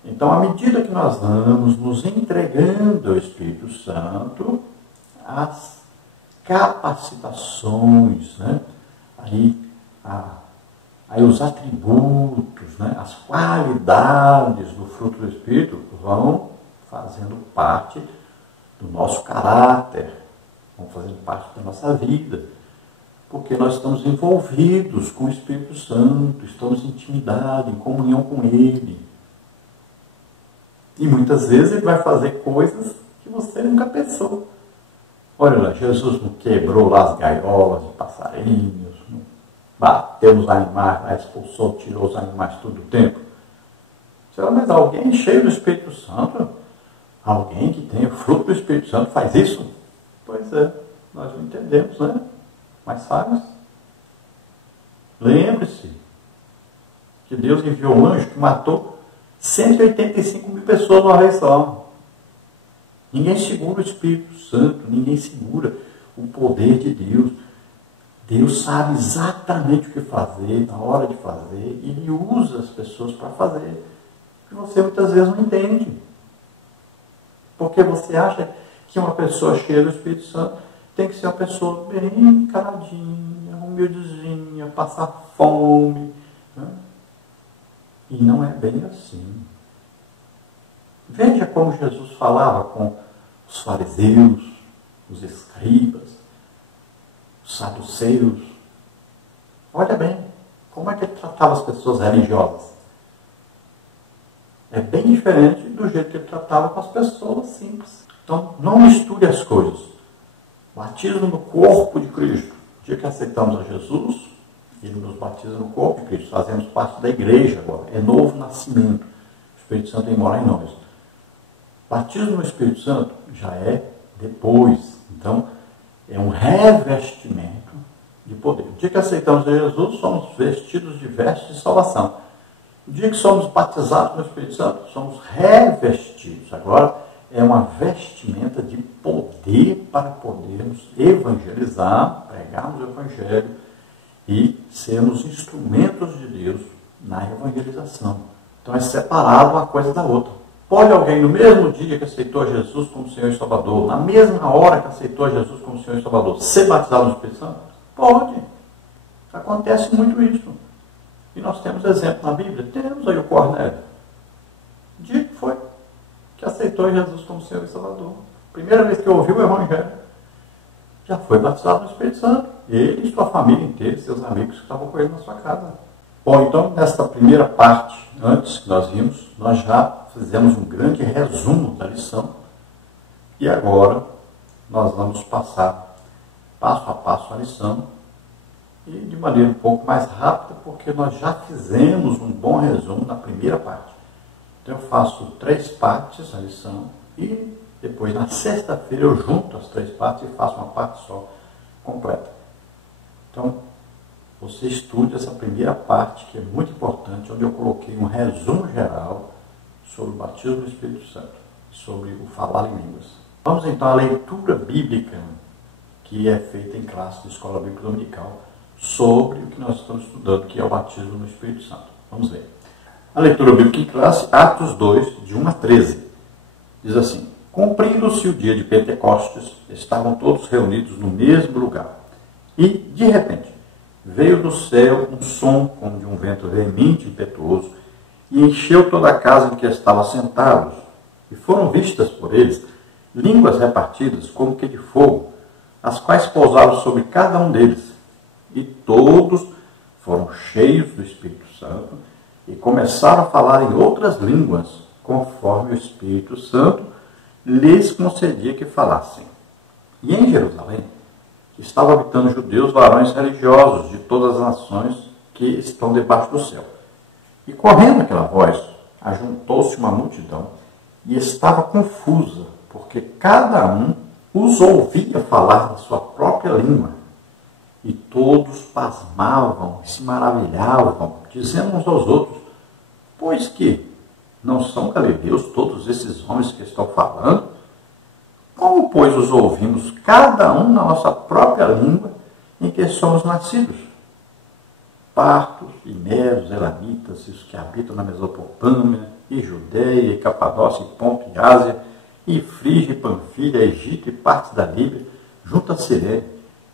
Então, à medida que nós vamos nos entregando ao Espírito Santo, as capacitações, aí os atributos, as qualidades do fruto do Espírito vão fazendo parte do nosso caráter, vão fazendo parte da nossa vida, porque nós estamos envolvidos com o Espírito Santo, estamos em intimidade, em comunhão com Ele. E muitas vezes Ele vai fazer coisas que você nunca pensou. Olha lá, Jesus não quebrou lá as gaiolas de passarinhos, não bateu nos animais, expulsou, tirou os animais todo o tempo. Será, mas alguém cheio do Espírito Santo, alguém que tem o fruto do Espírito Santo faz isso? Pois é, nós não entendemos, né? Mas faz. Lembre-se que Deus enviou um anjo que matou 185 mil pessoas numa vez só. Ninguém segura o Espírito Santo, ninguém segura o poder de Deus. Deus sabe exatamente o que fazer, na hora de fazer, e Ele usa as pessoas para fazer. Que você muitas vezes não entende. Porque você acha que uma pessoa cheia do Espírito Santo tem que ser uma pessoa bem caladinha, humildezinha, passar fome. Né? E não é bem assim. Veja como Jesus falava com os fariseus, os escribas, os saduceus. Olha bem, como é que ele tratava as pessoas religiosas? É bem diferente do jeito que ele tratava com as pessoas simples. Então, não misture as coisas. Batismo no corpo de Cristo. O dia que aceitamos a Jesus, Ele nos batiza no corpo de Cristo. Fazemos parte da igreja agora. É novo nascimento. O Espírito Santo vem morar em nós. Batismo no Espírito Santo já é depois. Então, é um revestimento de poder. O dia que aceitamos a Jesus, somos vestidos de vestes de salvação. O dia que somos batizados no Espírito Santo, somos revestidos. Agora, é uma vestimenta de poder para podermos evangelizar, pregarmos o Evangelho e sermos instrumentos de Deus na evangelização. Então, é separado uma coisa da outra. Pode alguém, no mesmo dia que aceitou Jesus como Senhor e Salvador, na mesma hora que aceitou Jesus como Senhor e Salvador, ser batizado no Espírito Santo? Pode. Acontece muito isso. E nós temos exemplo na Bíblia. Temos aí o Cornélio. O dia que foi que aceitou Jesus como Senhor e Salvador. Primeira vez que ouviu o Evangelho, já foi batizado no Espírito Santo. Ele e sua família inteira, seus amigos que estavam com ele na sua casa. Bom, então, nesta primeira parte, antes que nós vimos, nós já fizemos um grande resumo da lição. E agora, nós vamos passar passo a passo a lição. E de maneira um pouco mais rápida, porque nós já fizemos um bom resumo na primeira parte. Então eu faço 3 partes a lição e depois na sexta-feira eu junto as 3 partes e faço uma parte só completa. Então você estude essa primeira parte que é muito importante, onde eu coloquei um resumo geral sobre o batismo do Espírito Santo, sobre o falar em línguas. Vamos então à leitura bíblica que é feita em classe de escola bíblica dominical sobre o que nós estamos estudando, que é o batismo no Espírito Santo. Vamos ver. A leitura bíblica em classe, Atos 2, de 1 a 13. Diz assim: Cumprindo-se o dia de Pentecostes, estavam todos reunidos no mesmo lugar. E, de repente, veio do céu um som como de um vento veemente e impetuoso, e encheu toda a casa em que estavam sentados. E foram vistas por eles línguas repartidas como que de fogo, as quais pousaram sobre cada um deles. E todos foram cheios do Espírito Santo e começaram a falar em outras línguas, conforme o Espírito Santo lhes concedia que falassem. E em Jerusalém estavam habitando judeus, varões religiosos de todas as nações que estão debaixo do céu. E correndo aquela voz, ajuntou-se uma multidão e estava confusa, porque cada um os ouvia falar na sua própria língua. E todos pasmavam e se maravilhavam, dizendo uns aos outros: pois que não são galileus todos esses homens que estão falando? Como, pois, os ouvimos cada um na nossa própria língua em que somos nascidos? Partos e medos, elamitas, os que habitam na Mesopotâmia, e Judeia, e Capadócia, e Ponto, e Ásia, e Frígia, e Panfilha, Egito, e partes da Líbia, junto a Cirene,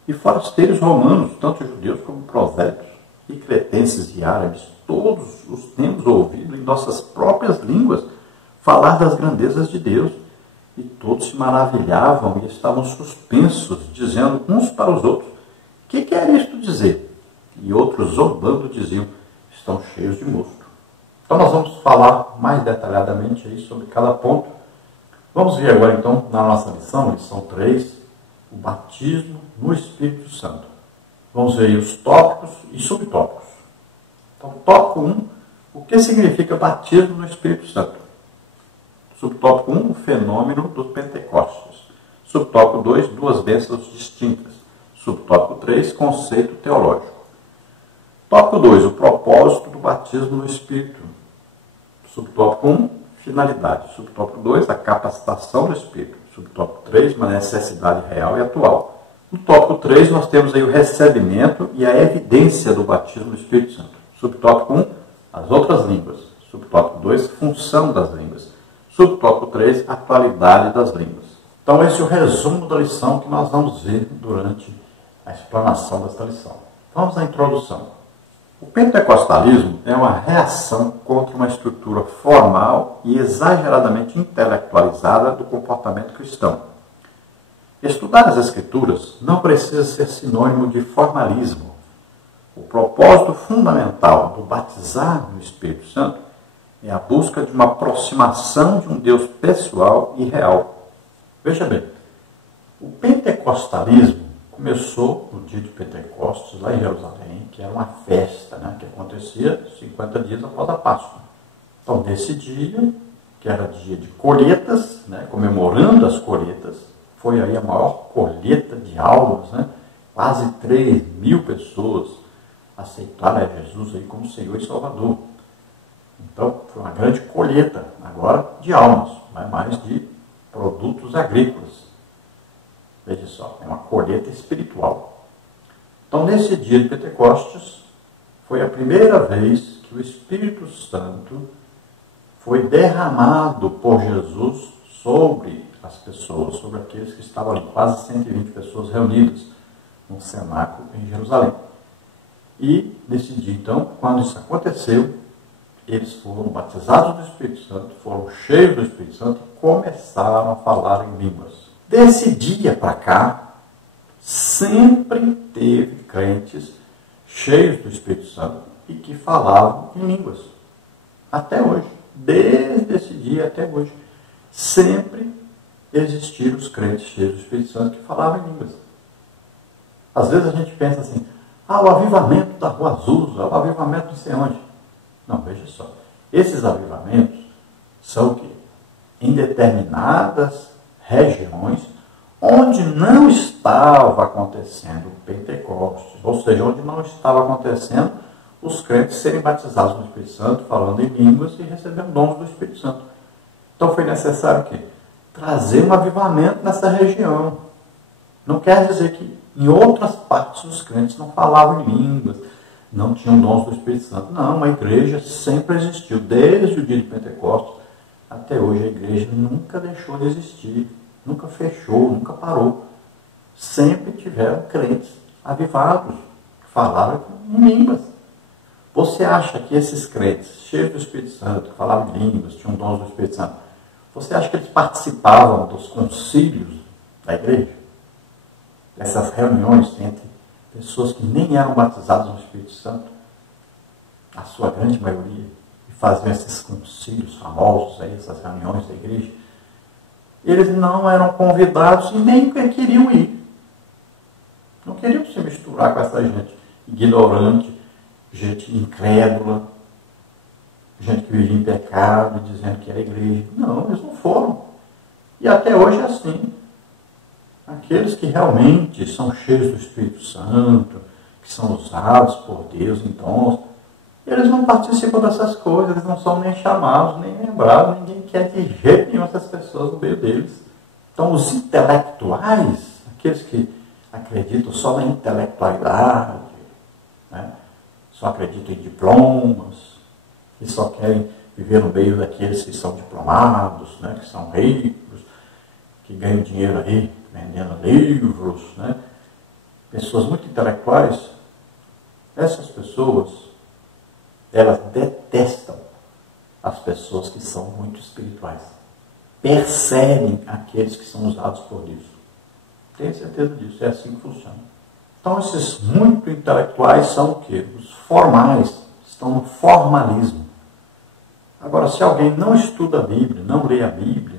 e forasteiros romanos, tanto judeus como prosélitos, e cretenses e árabes, todos os temos ouvido em nossas próprias línguas falar das grandezas de Deus E todos se maravilhavam e estavam suspensos, dizendo uns para os outros: que quer isto dizer? E outros, zombando, diziam: estão cheios de mosto. Então nós vamos falar mais detalhadamente aí sobre cada ponto. Vamos ver agora então na nossa lição 3, o batismo no Espírito Santo. Vamos ver aí os tópicos e subtópicos. Então, tópico 1, o que significa batismo no Espírito Santo? Subtópico 1, o fenômeno do Pentecostes. Subtópico 2, duas bênçãos distintas. Subtópico 3, conceito teológico. Tópico 2, o propósito do batismo no Espírito. Subtópico 1, finalidade. Subtópico 2, a capacitação do Espírito. Subtópico 3, uma necessidade real e atual. No tópico 3, nós temos aí o recebimento e a evidência do batismo no Espírito Santo. Subtópico 1, as outras línguas. Subtópico 2, função das línguas. Subtópico 3, atualidade das línguas. Então, esse é o resumo da lição que nós vamos ver durante a explanação desta lição. Vamos à introdução. O pentecostalismo é uma reação contra uma estrutura formal e exageradamente intelectualizada do comportamento cristão. Estudar as Escrituras não precisa ser sinônimo de formalismo. O propósito fundamental do batizar no Espírito Santo é a busca de uma aproximação de um Deus pessoal e real. Veja bem, o pentecostalismo começou no dia de Pentecostes, lá em Jerusalém, que era uma festa, né, que acontecia 50 dias após a Páscoa. Então, nesse dia, que era dia de colheitas, né, comemorando as colheitas, foi aí a maior colheita de almas, né, quase 3.000 pessoas aceitaram a Jesus aí como Senhor e Salvador. Então, foi uma grande colheita, agora de almas, mas mais de produtos agrícolas. Veja só, é uma colheita espiritual. Então, nesse dia de Pentecostes, foi a primeira vez que o Espírito Santo foi derramado por Jesus sobre as pessoas, sobre aqueles que estavam ali, quase 120 pessoas reunidas no cenáculo em Jerusalém. E, nesse dia, então, quando isso aconteceu, eles foram batizados do Espírito Santo, foram cheios do Espírito Santo e começaram a falar em línguas. Desse dia para cá, sempre teve crentes cheios do Espírito Santo e que falavam em línguas. Até hoje. Desde esse dia até hoje. Sempre existiram os crentes cheios do Espírito Santo que falavam em línguas. Às vezes a gente pensa assim: o avivamento da Rua Azusa, o avivamento não sei onde. Não, veja só. Esses avivamentos são o quê? Em determinadas regiões onde não estava acontecendo o Pentecostes, ou seja, onde não estava acontecendo os crentes serem batizados no Espírito Santo, falando em línguas e recebendo dons do Espírito Santo. Então foi necessário o quê? Trazer um avivamento nessa região. Não quer dizer que em outras partes os crentes não falavam em línguas, não tinham dons do Espírito Santo. Não, a igreja sempre existiu, desde o dia de Pentecostes até hoje. A igreja nunca deixou de existir, nunca fechou, nunca parou. Sempre tiveram crentes avivados, que falavam em línguas. Você acha que esses crentes, cheios do Espírito Santo, que falavam em línguas, tinham dons do Espírito Santo, você acha que eles participavam dos concílios da igreja? Essas reuniões entre pessoas que nem eram batizadas no Espírito Santo, a sua grande maioria, e faziam esses concílios famosos, aí, essas reuniões da igreja, eles não eram convidados e nem queriam ir. Não queriam se misturar com essa gente ignorante, gente incrédula, gente que vivia em pecado, dizendo que era igreja. Não, eles não foram. E até hoje é assim. Aqueles que realmente são cheios do Espírito Santo, que são usados por Deus em dons, eles não participam dessas coisas, eles não são nem chamados, nem lembrados, ninguém quer de jeito nenhum essas pessoas no meio deles. Então, os intelectuais, aqueles que acreditam só na intelectualidade, né? Só acreditam em diplomas, e só querem viver no meio daqueles que são diplomados, né? Que são ricos, que ganham dinheiro aí vendendo livros, né? Pessoas muito intelectuais. Essas pessoas, elas detestam as pessoas que são muito espirituais. perseguem aqueles que são usados por Deus. Tenha certeza disso, é assim que funciona. Então, esses muito intelectuais são o quê? Os formais, estão no formalismo. Agora, se alguém não estuda a Bíblia, não lê a Bíblia,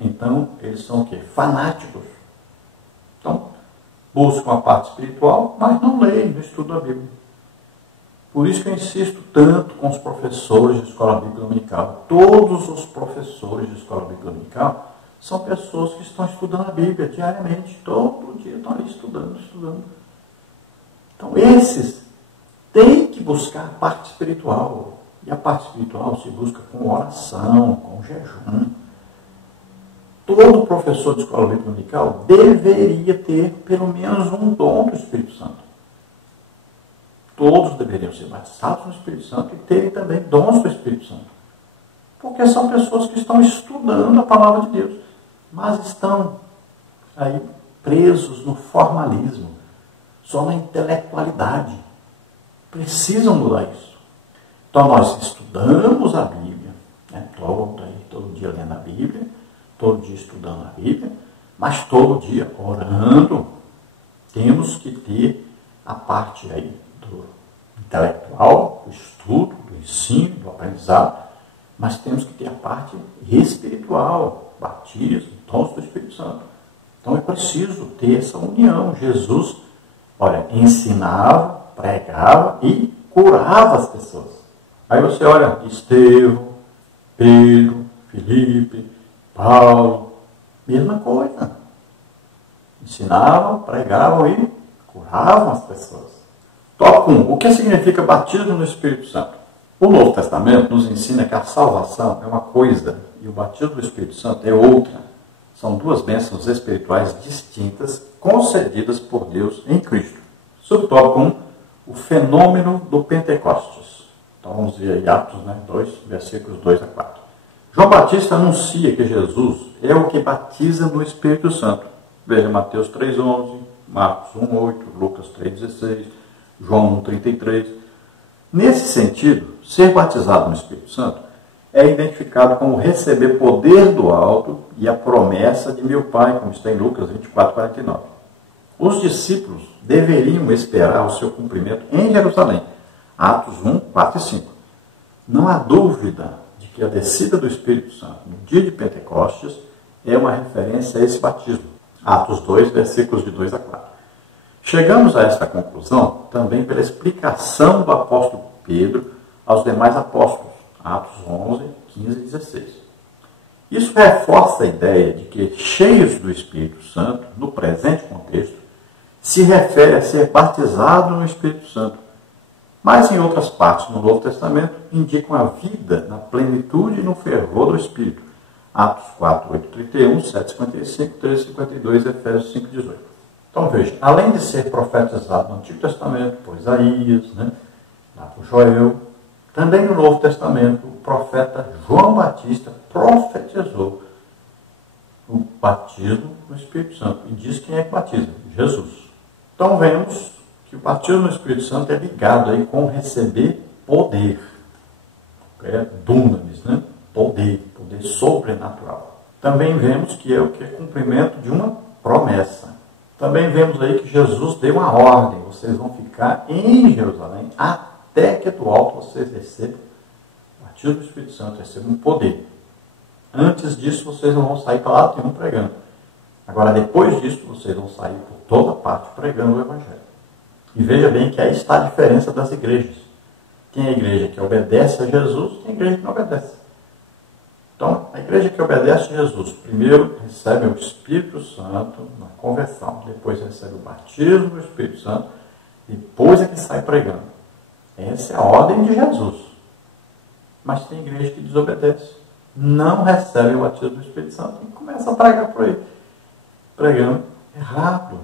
então eles são o quê? Fanáticos. Então, buscam a parte espiritual, mas não leem, não estudam a Bíblia. Por isso que eu insisto tanto com os professores de escola bíblica dominical. Todos os professores de escola bíblica dominical são pessoas que estão estudando a Bíblia diariamente. Todo dia estão ali estudando. Então, esses têm que buscar a parte espiritual. E a parte espiritual se busca com oração, com jejum. Todo professor de escola bíblica dominical deveria ter pelo menos um dom do Espírito Santo. Todos deveriam ser batizados no Espírito Santo e terem também dons do Espírito Santo. Porque são pessoas que estão estudando a palavra de Deus, mas estão aí presos no formalismo, só na intelectualidade. Precisam mudar isso. Então nós estudamos a Bíblia, né? todo dia lendo a Bíblia, todo dia estudando a Bíblia, mas todo dia orando. Temos que ter a parte aí do intelectual, do estudo, do ensino, do aprendizado, mas temos que ter a parte espiritual, batismo, dons do Espírito Santo. Então é preciso ter essa união. Jesus, olha, ensinava, pregava e curava as pessoas. Aí você olha Estevão, Pedro, Filipe, Paulo, mesma coisa. Ensinavam, pregavam e curavam as pessoas. Tópico 1. O que significa batismo no Espírito Santo? O Novo Testamento nos ensina que a salvação é uma coisa e o batismo do Espírito Santo é outra. São duas bênçãos espirituais distintas concedidas por Deus em Cristo. Subtópico 1. O fenômeno do Pentecostes. Então vamos ver aí Atos 2, versículos 2 a 4. João Batista anuncia que Jesus é o que batiza no Espírito Santo. Veja Mateus 3,11, Marcos 1,8, Lucas 3,16, João 1,33. Nesse sentido, ser batizado no Espírito Santo é identificado como receber poder do alto e a promessa de meu Pai, como está em Lucas 24,49. Os discípulos deveriam esperar o seu cumprimento em Jerusalém. Atos 1, 4 e 5. Não há dúvida de que a descida do Espírito Santo no dia de Pentecostes é uma referência a esse batismo. Atos 2, versículos de 2 a 4. Chegamos a esta conclusão também pela explicação do apóstolo Pedro aos demais apóstolos. Atos 11, 15 e 16. Isso reforça a ideia de que cheios do Espírito Santo, no presente contexto, se refere a ser batizado no Espírito Santo. Mas em outras partes do Novo Testamento indicam a vida na plenitude e no fervor do Espírito. Atos 4, 8, 31, 7, 55, 13, 52, Efésios 5, 18. Então veja, além de ser profetizado no Antigo Testamento, por Isaías, lá por Joel, também no Novo Testamento, o profeta João Batista profetizou o batismo no Espírito Santo. E diz quem é que batiza? Jesus. Então vemos que o batismo no Espírito Santo é ligado aí com receber poder. É dunamis, poder sobrenatural. Também vemos que é o que é cumprimento de uma promessa. Também vemos aí que Jesus deu uma ordem: vocês vão ficar em Jerusalém até que do alto vocês recebam o batismo do Espírito Santo, recebam um poder. Antes disso, vocês não vão sair para lá nenhum pregando. Agora, depois disso, vocês vão sair por toda parte pregando o Evangelho. E veja bem que aí está a diferença das igrejas. Tem a igreja que obedece a Jesus, tem a igreja que não obedece. Então, a igreja que obedece a Jesus, primeiro recebe o Espírito Santo na conversão, depois recebe o batismo do Espírito Santo, depois é que sai pregando. Essa é a ordem de Jesus. Mas tem igreja que desobedece, não recebe o batismo do Espírito Santo e começa a pregar por aí, pregando errado.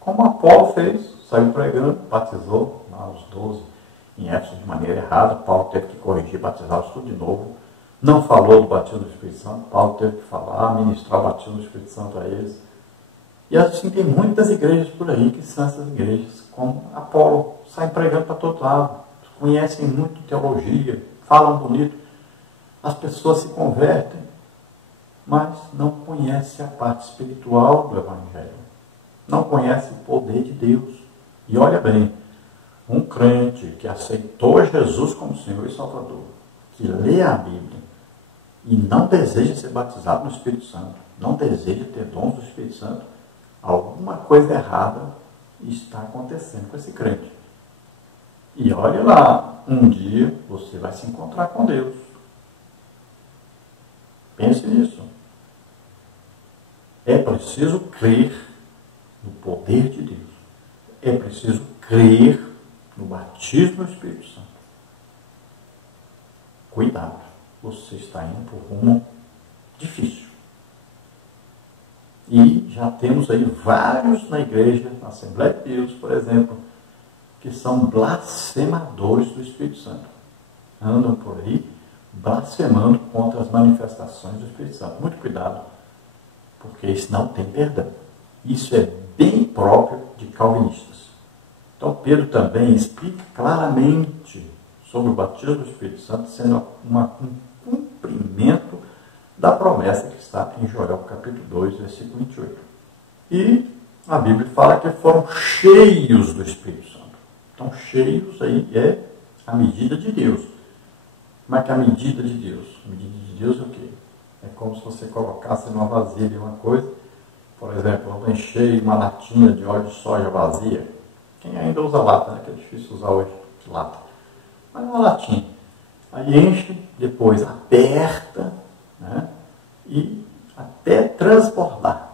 Como Apolo fez, saiu pregando, batizou lá os 12 em Éfeso de maneira errada. Paulo teve que corrigir, batizá-los tudo de novo. Não falou do batismo do Espírito Santo, Paulo teve que falar, ministrar o batismo do Espírito Santo a eles. E assim tem muitas igrejas por aí que são essas igrejas, como Apolo, saem pregando para todo lado, conhecem muito teologia, falam bonito, as pessoas se convertem, mas não conhece a parte espiritual do Evangelho. Não conhece o poder de Deus. E olha bem, um crente que aceitou Jesus como Senhor e Salvador, que lê a Bíblia e não deseja ser batizado no Espírito Santo, não deseja ter dons do Espírito Santo, alguma coisa errada está acontecendo com esse crente. E olha lá, um dia você vai se encontrar com Deus. Pense nisso. É preciso crer no poder de Deus. É preciso crer no batismo do Espírito Santo. Cuidado, você está indo por um rumo difícil. E já temos aí vários na igreja, na Assembleia de Deus, por exemplo, que são blasfemadores do Espírito Santo. Andam por aí blasfemando contra as manifestações do Espírito Santo. Muito cuidado, porque isso não tem perdão. Isso é bem próprio de calvinistas. Então Pedro também explica claramente sobre o batismo do Espírito Santo, sendo um cumprimento da promessa que está em Joel capítulo 2, versículo 28. E a Bíblia fala que foram cheios do Espírito Santo. Então, cheios aí é a medida de Deus. Como é que é a medida de Deus? A medida de Deus é o quê? É como se você colocasse numa vasilha uma coisa, por exemplo, eu enchei uma latinha de óleo de soja vazia. Quem ainda usa lata, né? Que é difícil usar hoje lata. Mas uma latinha. Aí enche, depois aperta, né? E até transbordar.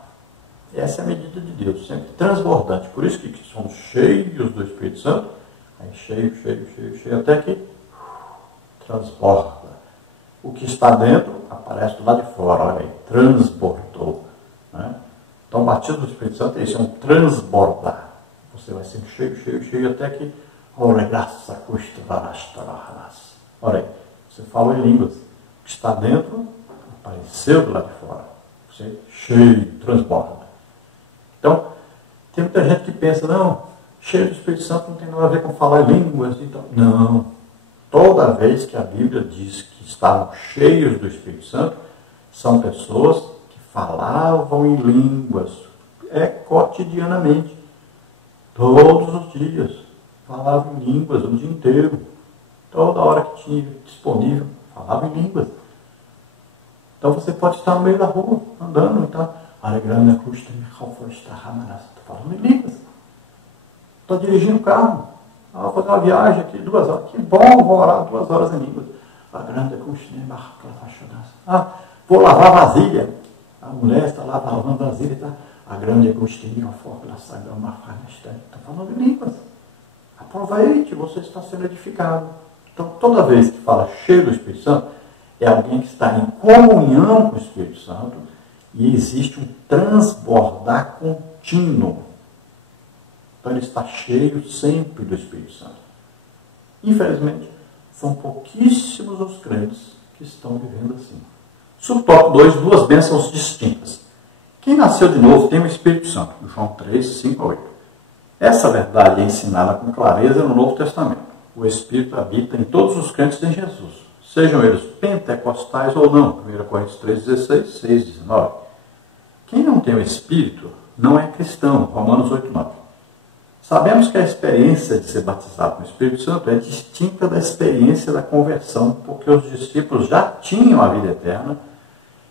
Essa é a medida de Deus, sempre transbordante. Por isso que somos cheios do Espírito Santo, aí cheio, até que transborda. O que está dentro aparece do lado de fora, olha aí, transbordou. Né? Então o batismo do Espírito Santo é isso, é um transbordar. Você vai sendo cheio, até que olha aí, você falou em línguas. O que está dentro apareceu do lado de fora. Você cheio, transborda. Então, tem muita gente que pensa, não, cheio do Espírito Santo não tem nada a ver com falar em línguas. Então, não. Toda vez que a Bíblia diz que estavam cheios do Espírito Santo, são pessoas que falavam em línguas, cotidianamente, todos os dias, falavam em línguas o dia inteiro, toda hora que tinha disponível, falavam em línguas. Então você pode estar no meio da rua, andando, então, estou falando em línguas. Estou dirigindo o carro, vou fazer uma viagem aqui, 2 horas. Que bom, vou orar 2 horas em línguas. Vou lavar a vasilha. A mulher está lá lavando a vasilha, tá? A grande está falando em línguas. Aproveite, você está sendo edificado. Então, toda vez que fala cheio do Espírito Santo, é alguém que está em comunhão com o Espírito Santo e existe um transbordar contínuo. Então, ele está cheio sempre do Espírito Santo. Infelizmente, são pouquíssimos os crentes que estão vivendo assim. Subtópico 2, 2 bênçãos distintas. Quem nasceu de novo tem o Espírito Santo. João 3, 5 a 8. Essa verdade é ensinada com clareza no Novo Testamento. O Espírito habita em todos os crentes em Jesus, sejam eles pentecostais ou não. 1 Coríntios 3, 16, 6, 19. Quem não tem o Espírito não é cristão. Romanos 8, 9. Sabemos que a experiência de ser batizado no Espírito Santo é distinta da experiência da conversão, porque os discípulos já tinham a vida eterna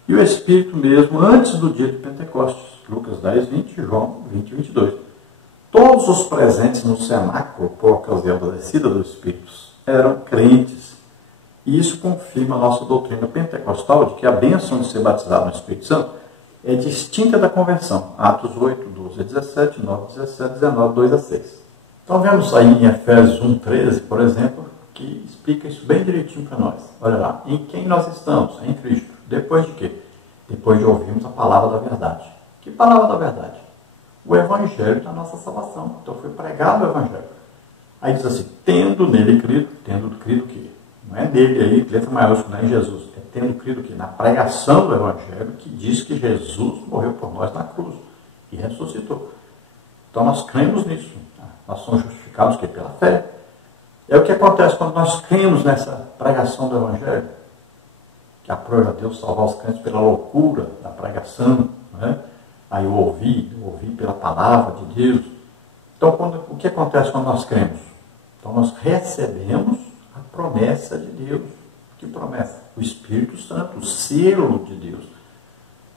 e o Espírito mesmo antes do dia de Pentecostes. Lucas 10, 20, João 20, 22. Todos os presentes no cenáculo, por ocasião da descida dos Espíritos, eram crentes. E isso confirma a nossa doutrina pentecostal de que a bênção de ser batizado no Espírito Santo é distinta da conversão. Atos 8, 12 a 17, 9, 17, 19, 2 a 6. Então vemos aí em Efésios 1, 13, por exemplo, que explica isso bem direitinho para nós. Olha lá, em quem nós estamos? Em Cristo. Depois de quê? Depois de ouvirmos a palavra da verdade. Que palavra da verdade? O Evangelho da nossa salvação. Então foi pregado o Evangelho. Aí diz assim, tendo nele crido, tendo crido o quê? Não é nele aí, letra maiúscula, não é em Jesus. É tendo crido o quê? Na pregação do Evangelho que diz que Jesus morreu por nós na cruz e ressuscitou. Então nós cremos nisso. Nós somos justificados o quê? Pela fé. É o que acontece quando nós cremos nessa pregação do Evangelho. O que aprova a Deus salvar os crentes pela loucura da pregação, né? Aí o ouvir pela palavra de Deus. Então, o que acontece quando nós cremos? Então, nós recebemos a promessa de Deus. Que promessa? O Espírito Santo, o selo de Deus.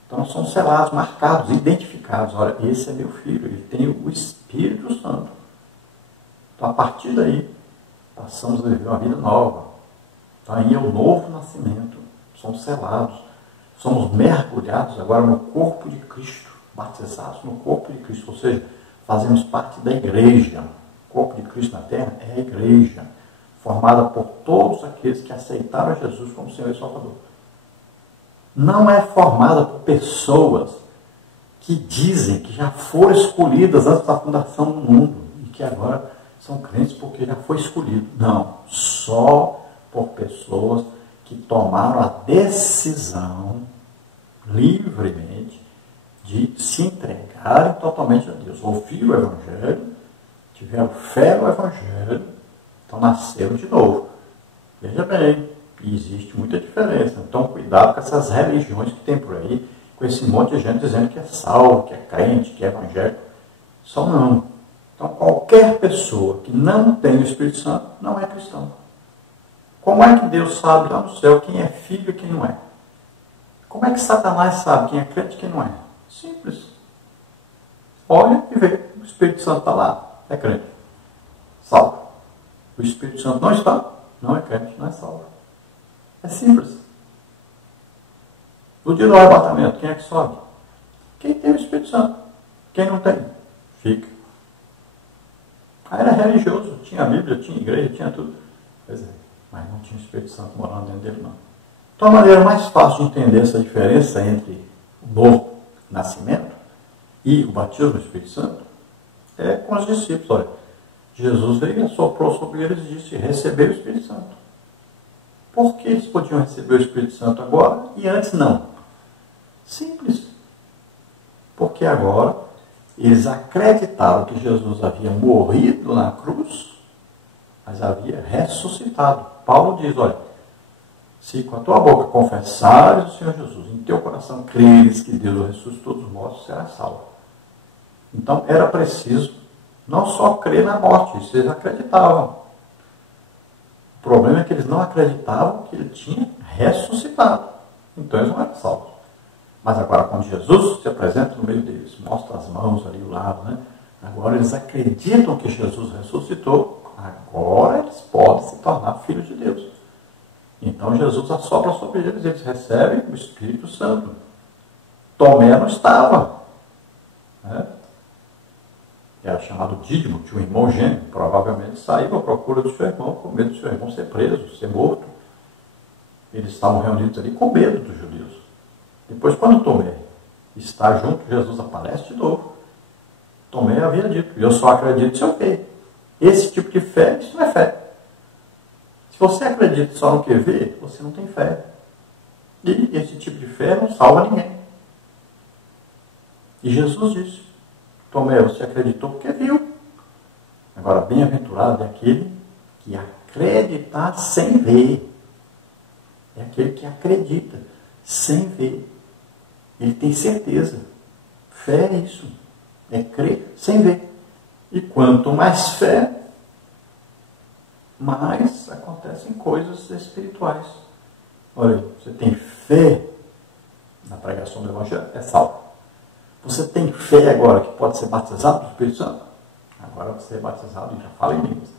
Então, nós somos selados, marcados, identificados. Olha, esse é meu filho, ele tem o Espírito Santo. Então, a partir daí, passamos a viver uma vida nova. Então, aí é o novo nascimento. Somos selados. Somos mergulhados agora no corpo de Cristo. Batizados no corpo de Cristo. Ou seja, fazemos parte da igreja. O corpo de Cristo na terra é a igreja, formada por todos aqueles que aceitaram Jesus como Senhor e Salvador. Não é formada por pessoas que dizem que já foram escolhidas antes da fundação do mundo e que agora são crentes porque já foi escolhido. Não, só por pessoas que tomaram a decisão livremente de se entregarem totalmente a Deus. Ouviram o Evangelho, tiveram fé no Evangelho, então nasceram de novo. Veja bem, existe muita diferença. Então cuidado com essas religiões que tem por aí, com esse monte de gente dizendo que é salvo, que é crente, que é evangélico. Só não. Então qualquer pessoa que não tem o Espírito Santo não é cristão. Como é que Deus sabe lá no céu quem é filho e quem não é? Como é que Satanás sabe quem é crente e quem não é? Simples. Olha e vê. O Espírito Santo está lá. É crente. Salvo. O Espírito Santo não está. Não é crente. Não é salvo. É simples. No dia do arrebatamento, quem é que sobe? Quem tem o Espírito Santo. Quem não tem? Fica. Aí era religioso. Tinha a Bíblia, tinha a igreja, tinha tudo. Pois é. Mas não tinha o Espírito Santo morando dentro dele, não. Então a maneira mais fácil de entender essa diferença entre o novo nascimento e o batismo do Espírito Santo é com os discípulos. Olha, Jesus veio, soprou sobre eles e disse: recebeu o Espírito Santo. Por que eles podiam receber o Espírito Santo agora e antes não? Simples. Porque agora eles acreditaram que Jesus havia morrido na cruz, mas havia ressuscitado. Paulo diz, olha, se com a tua boca confessares o Senhor Jesus, em teu coração creres que Deus o ressuscitou dos mortos, serás salvo. Então era preciso não só crer na morte, isso eles acreditavam. O problema é que eles não acreditavam que ele tinha ressuscitado. Então eles não eram salvos. Mas agora quando Jesus se apresenta no meio deles, mostra as mãos ali, o lado, né? Agora eles acreditam que Jesus ressuscitou. Agora eles podem se tornar filhos de Deus. Então Jesus assopra sobre eles, eles recebem o Espírito Santo. Tomé não estava. Né? Era chamado Dídimo, tinha um irmão gêmeo, provavelmente saiu à procura do seu irmão, com medo do seu irmão ser preso, ser morto. Eles estavam reunidos ali com medo dos judeus. Depois, quando Tomé está junto, Jesus aparece de novo. Tomé havia dito, eu só acredito se eu ver. Esse tipo de fé, isso não é fé. Se você acredita só no que vê, você não tem fé. E esse tipo de fé não salva ninguém. E Jesus disse, Tomé, você acreditou porque viu. Agora, bem-aventurado é aquele que acreditar sem ver. É aquele que acredita sem ver. Ele tem certeza. Fé é isso. É crer sem ver. E quanto mais fé, mais acontecem coisas espirituais. Olha, você tem fé na pregação do Evangelho, é salvo. Você tem fé agora que pode ser batizado do Espírito Santo? Agora você é batizado e já fala em línguas.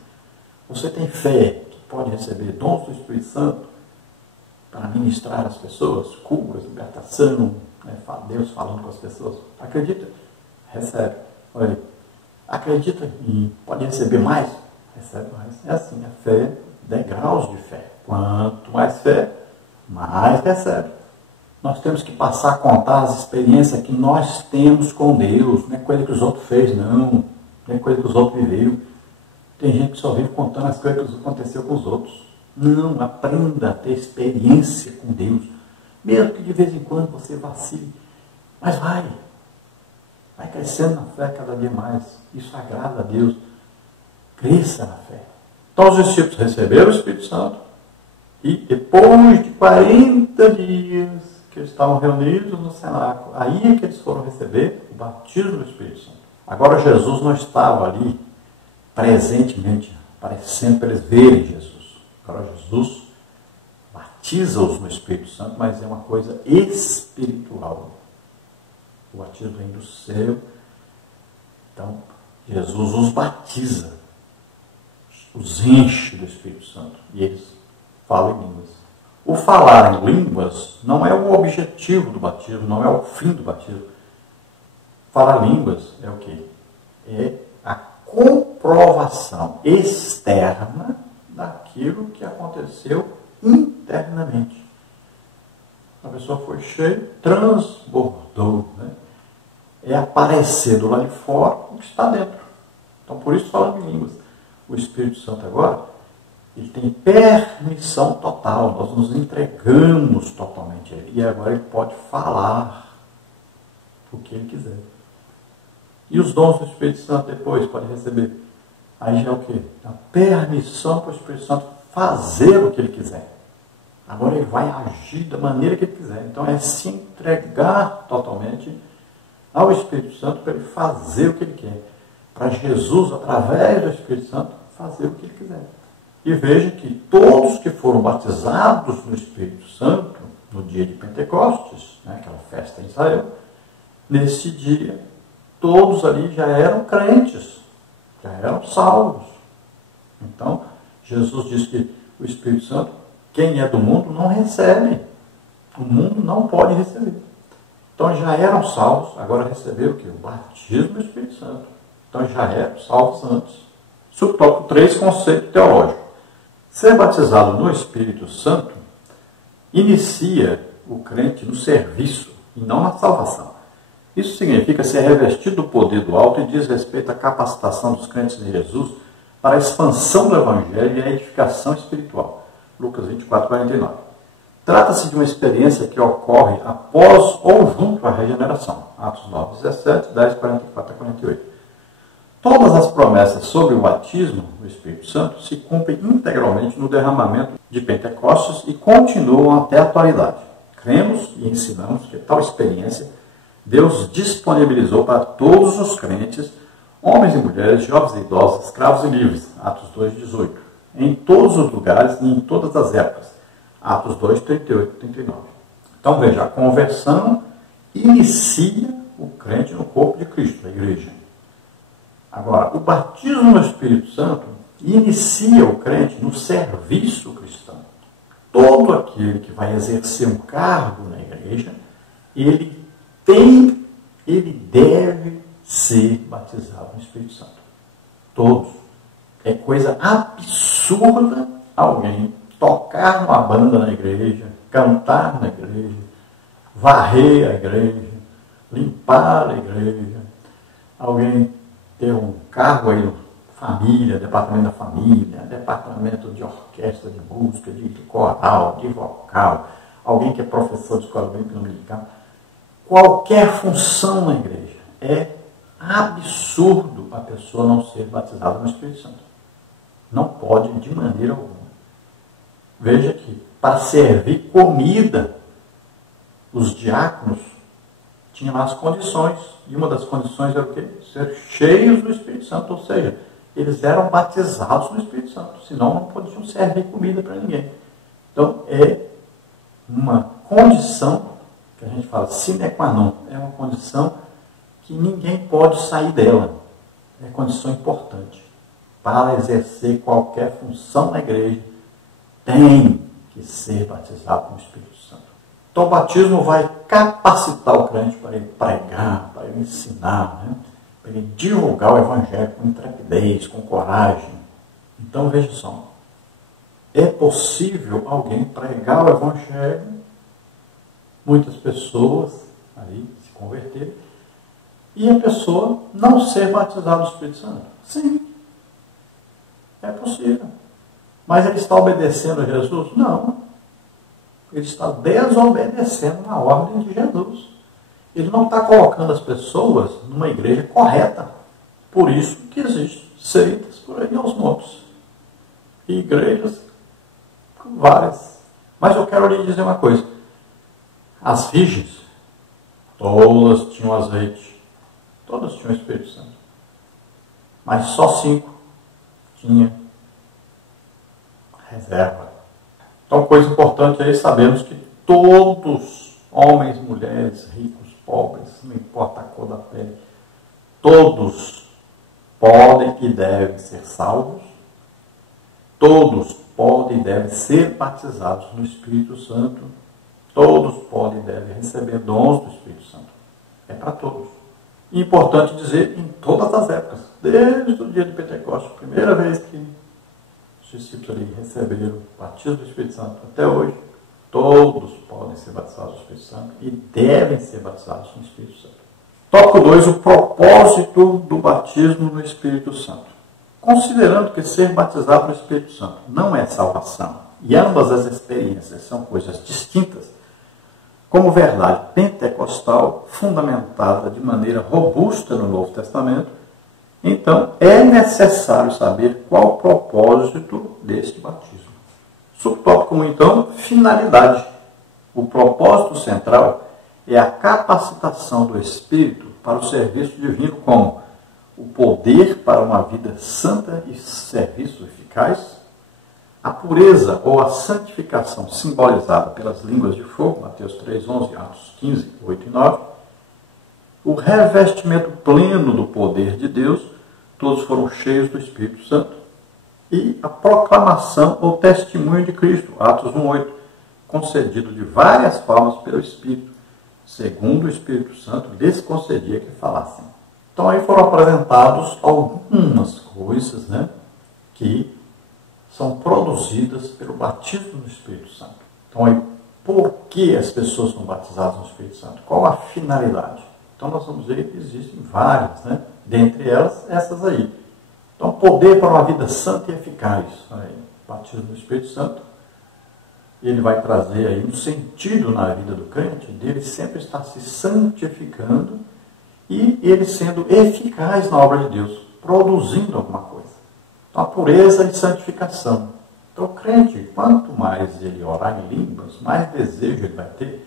Você tem fé que pode receber dons do Espírito Santo para ministrar às pessoas, curas, libertação, né? Deus falando com as pessoas? Acredita? Recebe. Olha aí. Acredita e pode receber mais? Recebe mais. É assim, a fé, degraus de fé. Quanto mais fé, mais recebe. Nós temos que passar a contar as experiências que nós temos com Deus. Não é coisa que os outros fez, não. Não é coisa que os outros viveu. Tem gente que só vive contando as coisas que aconteceu com os outros. Não, aprenda a ter experiência com Deus. Mesmo que de vez em quando você vacile. Mas vai crescendo na fé cada dia mais. Isso agrada a Deus. Cresça na fé. Então os discípulos receberam o Espírito Santo E depois de 40 dias que eles estavam reunidos no cenáculo, aí é que eles foram receber o batismo do Espírito Santo. Agora Jesus não estava ali presentemente, aparecendo para eles verem Jesus. Agora Jesus batiza-os no Espírito Santo, mas é uma coisa espiritual. O batismo vem do céu. Então, Jesus os batiza, os enche do Espírito Santo, e eles falam em línguas. O falar em línguas não é o objetivo do batismo, não é o fim do batismo. Falar línguas é o quê? É a comprovação externa daquilo que aconteceu internamente. A pessoa foi cheia, transbordou, né? É aparecer do lado de fora o que está dentro. Então, por isso falando em línguas. O Espírito Santo agora, ele tem permissão total. Nós nos entregamos totalmente a ele. E agora ele pode falar o que ele quiser. E os dons do Espírito Santo depois pode receber. Aí já é o quê? A permissão para o Espírito Santo fazer o que ele quiser. Agora ele vai agir da maneira que ele quiser. Então é se entregar totalmente ao Espírito Santo para ele fazer o que ele quer. Para Jesus, através do Espírito Santo, fazer o que ele quiser. E veja que todos que foram batizados no Espírito Santo, no dia de Pentecostes, né, aquela festa em Israel, nesse dia, todos ali já eram crentes, já eram salvos. Então, Jesus diz que o Espírito Santo, quem é do mundo, não recebe. O mundo não pode receber. Então, já eram salvos, agora receberam o quê? O batismo do Espírito Santo. Então, já eram salvos antes. Subtópico 3, conceito teológico. Ser batizado no Espírito Santo inicia o crente no serviço e não na salvação. Isso significa ser revestido do poder do alto e diz respeito à capacitação dos crentes de Jesus para a expansão do Evangelho e a edificação espiritual. Lucas 24, 49. Trata-se de uma experiência que ocorre após ou junto à regeneração. Atos 9, 17, 10, 44 a 48. Todas as promessas sobre o batismo do Espírito Santo se cumprem integralmente no derramamento de Pentecostes e continuam até a atualidade. Cremos e ensinamos que tal experiência Deus disponibilizou para todos os crentes, homens e mulheres, jovens e idosos, escravos e livres. Atos 2, 18. Em todos os lugares e em todas as épocas. Atos 2, 38 e 39. Então veja, a conversão inicia o crente no corpo de Cristo, a igreja. Agora, o batismo no Espírito Santo inicia o crente no serviço cristão. Todo aquele que vai exercer um cargo na igreja, ele deve ser batizado no Espírito Santo. Todos. É coisa absurda alguém tocar numa banda na igreja, cantar na igreja, varrer a igreja, limpar a igreja, alguém ter um cargo aí, família, departamento da família, departamento de orquestra, de música, de coral, de vocal, alguém que é professor de escola bíblica dominical, qualquer função na igreja. É absurdo a pessoa não ser batizada no Espírito Santo. Não pode de maneira alguma. Veja que para servir comida, os diáconos tinham lá as condições, e uma das condições era o quê? Ser cheios do Espírito Santo, ou seja, eles eram batizados no Espírito Santo, senão não podiam servir comida para ninguém. Então, é uma condição, que a gente fala sine qua non, é uma condição que ninguém pode sair dela. É condição importante. Para exercer qualquer função na igreja, tem que ser batizado no Espírito Santo. Então o batismo vai capacitar o crente para ele pregar, para ele ensinar, né? Para ele divulgar o Evangelho com intrepidez, com coragem. Então veja só, é possível alguém pregar o Evangelho, muitas pessoas aí se converterem, e a pessoa não ser batizada no Espírito Santo. Sim, é possível. Mas ele está obedecendo a Jesus? Não. Ele está desobedecendo a ordem de Jesus. Ele não está colocando as pessoas numa igreja correta. Por isso que existem seitas por aí aos montes. E igrejas várias. Mas eu quero lhe dizer uma coisa. As virgens, todas tinham azeite. Todas tinham o Espírito Santo. Mas só 5 tinham reserva. Então, coisa importante é sabermos que todos, homens, mulheres, ricos, pobres, não importa a cor da pele, todos podem e devem ser salvos, todos podem e devem ser batizados no Espírito Santo, todos podem e devem receber dons do Espírito Santo. É para todos. E importante dizer, em todas as épocas, desde o dia de Pentecostes, primeira vez que os discípulos ali receberam o batismo do Espírito Santo, até hoje, todos podem ser batizados no Espírito Santo e devem ser batizados no Espírito Santo. Tópico 2, o propósito do batismo no Espírito Santo. Considerando que ser batizado no Espírito Santo não é salvação, e ambas as experiências são coisas distintas, como verdade pentecostal fundamentada de maneira robusta no Novo Testamento, então é necessário saber qual o propósito deste batismo. Subtópico 1, então, finalidade. O propósito central é a capacitação do Espírito para o serviço divino como o poder para uma vida santa e serviço eficaz, a pureza ou a santificação simbolizada pelas línguas de fogo, Mateus 3:11, Atos 15, 8 e 9, o revestimento pleno do poder de Deus, todos foram cheios do Espírito Santo, e a proclamação ou testemunho de Cristo, Atos 1:8, concedido de várias formas pelo Espírito, segundo o Espírito Santo lhes concedia que falassem. Então aí foram apresentados algumas coisas, que são produzidas pelo batismo no Espírito Santo. Então aí, por que as pessoas são batizadas no Espírito Santo? Qual a finalidade? Então nós vamos ver que existem várias, dentre elas essas aí. Então, poder para uma vida santa e eficaz. Aí, batismo no Espírito Santo, ele vai trazer aí um sentido na vida do crente, dele sempre estar se santificando e ele sendo eficaz na obra de Deus, produzindo alguma coisa. Então, a pureza e santificação. Então, o crente, quanto mais ele orar em línguas, mais desejo ele vai ter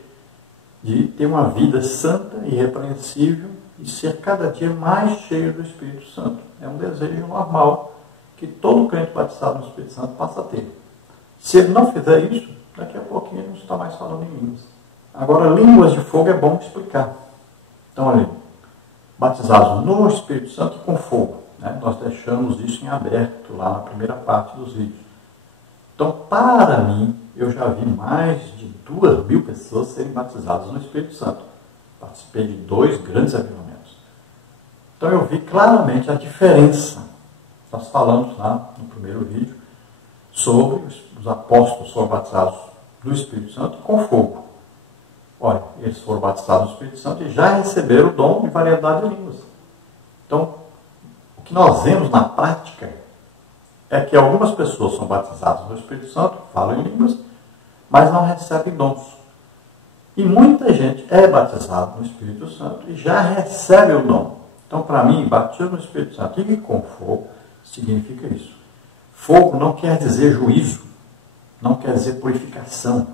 de ter uma vida santa e irrepreensível e ser cada dia mais cheio do Espírito Santo. É um desejo normal que todo crente batizado no Espírito Santo passa a ter. Se ele não fizer isso, daqui a pouquinho ele não está mais falando em línguas. Agora, línguas de fogo é bom explicar. Então, olha, batizados no Espírito Santo e com fogo. Nós deixamos isso em aberto lá na primeira parte dos vídeos. Então, para mim, eu já vi mais de 2.000 pessoas serem batizadas no Espírito Santo. Participei de 2 grandes avivamentos. Então eu vi claramente a diferença. Nós falamos lá no primeiro vídeo sobre os apóstolos foram batizados no Espírito Santo e com fogo. Olha, eles foram batizados no Espírito Santo e já receberam o dom de variedade de línguas. Então, o que nós vemos na prática é que algumas pessoas são batizadas no Espírito Santo, falam em línguas, mas não recebem dons. E muita gente é batizada no Espírito Santo e já recebe o dom. Então, para mim, batismo no Espírito Santo e com fogo significa isso. Fogo não quer dizer juízo, não quer dizer purificação.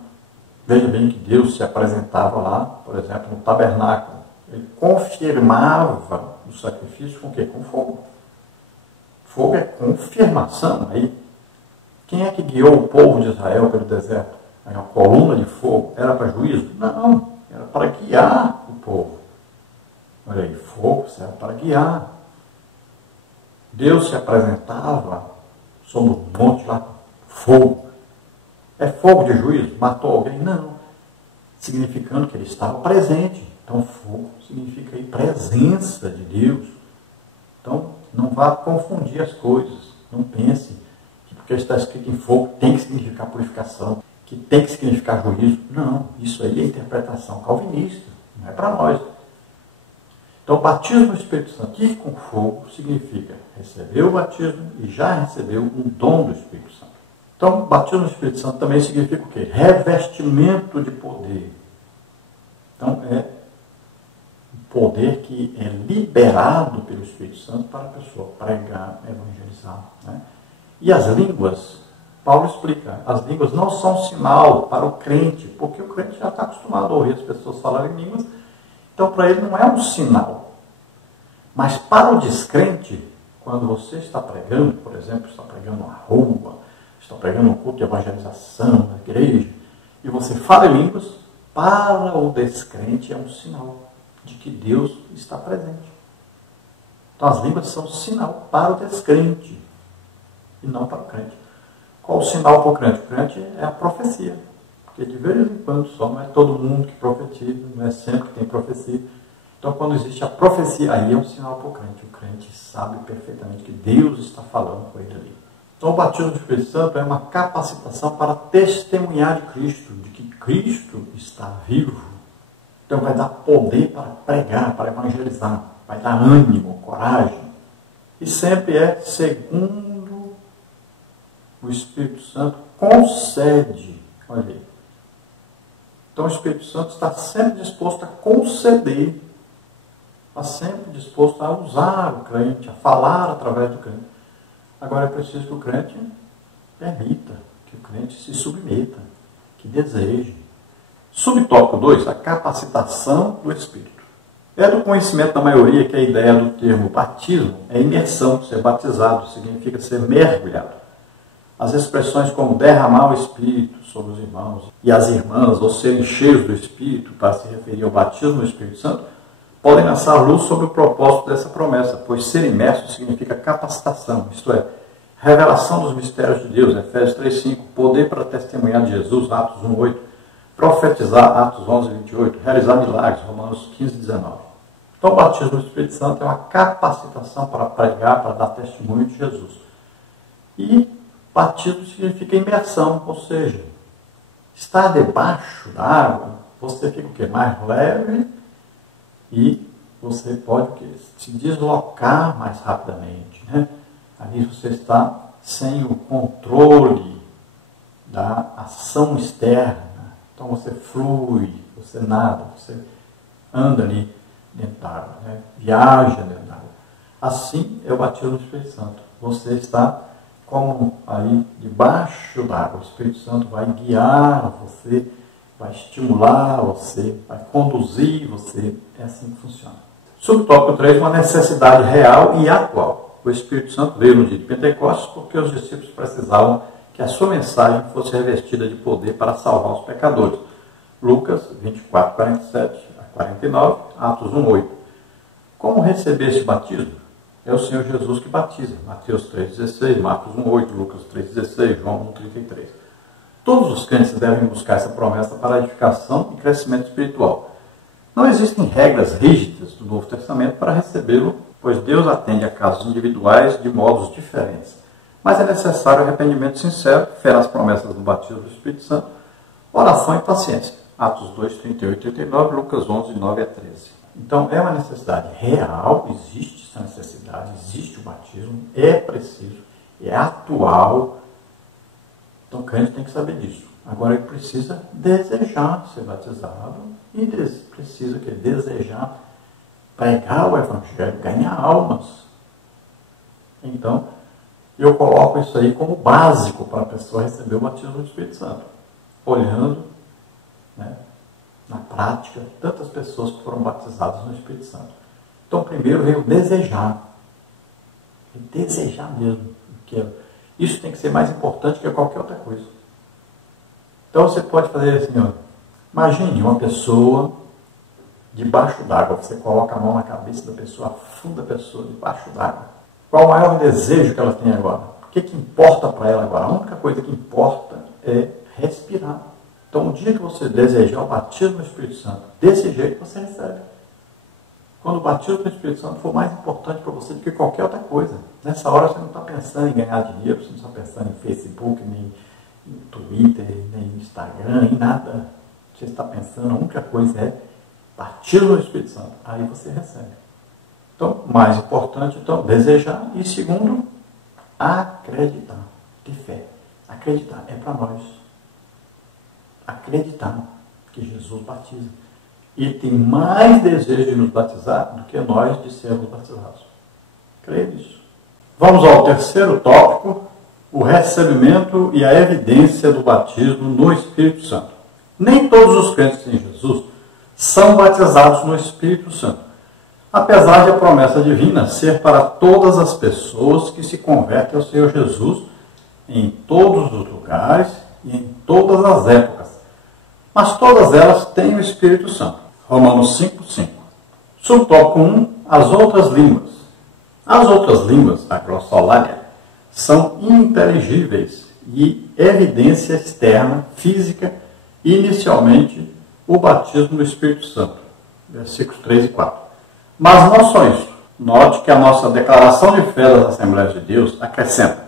Veja bem que Deus se apresentava lá, por exemplo, no tabernáculo. Ele confirmava o sacrifício com o quê? Com fogo. Fogo é confirmação. Aí, quem é que guiou o povo de Israel pelo deserto? Aí, uma coluna de fogo era para juízo? Não, era para guiar o povo. Olha aí, fogo serve para guiar. Deus se apresentava sobre um monte lá, fogo. É fogo de juízo? Matou alguém? Não. Significando que ele estava presente. Então, fogo significa aí presença de Deus. Então, não vá confundir as coisas. Não pense que porque está escrito em fogo tem que significar purificação, que tem que significar juízo. Não, isso aí é interpretação calvinista. Não é para nós. Então, batismo no Espírito Santo e com fogo significa receber o batismo e já recebeu um dom do Espírito Santo. Então, batismo no Espírito Santo também significa o quê? Revestimento de poder. Então, é o poder que é liberado pelo Espírito Santo para a pessoa pregar, evangelizar. E as línguas Paulo explica, as línguas não são sinal para o crente, porque o crente já está acostumado a ouvir as pessoas falarem em línguas, então para ele não é um sinal. Mas para o descrente, quando você está pregando, por exemplo, está pregando na rua, está pregando um culto de evangelização na igreja, e você fala em línguas, para o descrente é um sinal de que Deus está presente. Então as línguas são sinal para o descrente e não para o crente. Qual o sinal para o crente? O crente é a profecia. Porque de vez em quando só, não é todo mundo que profetiza, não é sempre que tem profecia. Então quando existe a profecia, aí é um sinal para o crente. O crente sabe perfeitamente que Deus está falando com ele ali. Então o batismo do Espírito Santo é uma capacitação para testemunhar de Cristo, de que Cristo está vivo. Então vai dar poder para pregar, para evangelizar, vai dar ânimo, coragem. E sempre é segundo o Espírito Santo concede. Olha aí. Então o Espírito Santo está sempre disposto a conceder, está sempre disposto a usar o crente, a falar através do crente. Agora é preciso que o crente permita, que o crente se submeta, que deseje. Subtópico 2, a capacitação do Espírito. É do conhecimento da maioria que a ideia do termo batismo é imersão, ser batizado, significa ser mergulhado. As expressões como derramar o Espírito sobre os irmãos e as irmãs, ou serem cheios do Espírito, para se referir ao batismo do Espírito Santo, podem lançar luz sobre o propósito dessa promessa, pois ser imerso significa capacitação, isto é, revelação dos mistérios de Deus, Efésios 3:5, poder para testemunhar de Jesus, Atos 1:8, profetizar, Atos 11:28, realizar milagres, Romanos 15:19. Então o batismo do Espírito Santo é uma capacitação para pregar, para dar testemunho de Jesus. E batismo significa imersão, ou seja, estar debaixo da água, você fica o quê? Mais leve e você pode o quê? Se deslocar mais rapidamente, né? Ali você está sem o controle da ação externa. Então você flui, você nada, você anda ali dentro da água, né? Viaja dentro da água. Assim é o batismo do Espírito Santo. Você está como aí debaixo d'água. O Espírito Santo vai guiar você, vai estimular você, vai conduzir você. É assim que funciona. Subtópico 3, uma necessidade real e atual. O Espírito Santo veio no dia de Pentecostes porque os discípulos precisavam que a sua mensagem fosse revestida de poder para salvar os pecadores. Lucas 24:47-49, Atos 1:8. Como receber esse batismo? É o Senhor Jesus que batiza. Mateus 3:16, Marcos 1:8, Lucas 3:16, João 1:33. Todos os crentes devem buscar essa promessa para a edificação e crescimento espiritual. Não existem regras rígidas do Novo Testamento para recebê-lo, pois Deus atende a casos individuais de modos diferentes. Mas é necessário arrependimento sincero, fé nas promessas do batismo do Espírito Santo, oração e paciência. Atos 2:38-39, Lucas 11:9-13. Então é uma necessidade real, existe essa necessidade, existe o batismo, é preciso, é atual. Então o crente tem que saber disso. Agora ele precisa desejar ser batizado e precisa desejar pregar o Evangelho, ganhar almas. Então, eu coloco isso aí como básico para a pessoa receber o batismo do Espírito Santo. Olhando, né, na prática, tantas pessoas que foram batizadas no Espírito Santo. Então, primeiro veio desejar. Desejar mesmo. Porque isso tem que ser mais importante que qualquer outra coisa. Então, você pode fazer assim, ó, imagine uma pessoa debaixo d'água. Você coloca a mão na cabeça da pessoa, afunda a pessoa debaixo d'água. Qual o maior desejo que ela tem agora? O que importa para ela agora? A única coisa que importa é respirar. Então, o dia que você desejar o batismo do Espírito Santo, desse jeito você recebe. Quando o batismo do Espírito Santo for mais importante para você do que qualquer outra coisa. Nessa hora você não está pensando em ganhar dinheiro, você não está pensando em Facebook, nem em Twitter, nem em Instagram, em nada. Você está pensando, a única coisa é batismo do Espírito Santo. Aí você recebe. Então, mais importante, então, desejar. E segundo, acreditar. Ter fé. Acreditar é para nós. Acreditar que Jesus batiza. E ele tem mais desejo de nos batizar do que nós de sermos batizados. Creio nisso. Vamos ao terceiro tópico, o recebimento e a evidência do batismo no Espírito Santo. Nem todos os crentes em Jesus são batizados no Espírito Santo, apesar de a promessa divina ser para todas as pessoas que se convertem ao Senhor Jesus em todos os lugares e em todas as épocas. Mas todas elas têm o Espírito Santo. Romanos 5:5. Subtópico 1. As outras línguas. As outras línguas, a glossolalia, são ininteligíveis e evidência externa, física, inicialmente o batismo no Espírito Santo. Versículos 3 e 4. Mas não só isso. Note que a nossa declaração de fé das Assembleias de Deus acrescenta,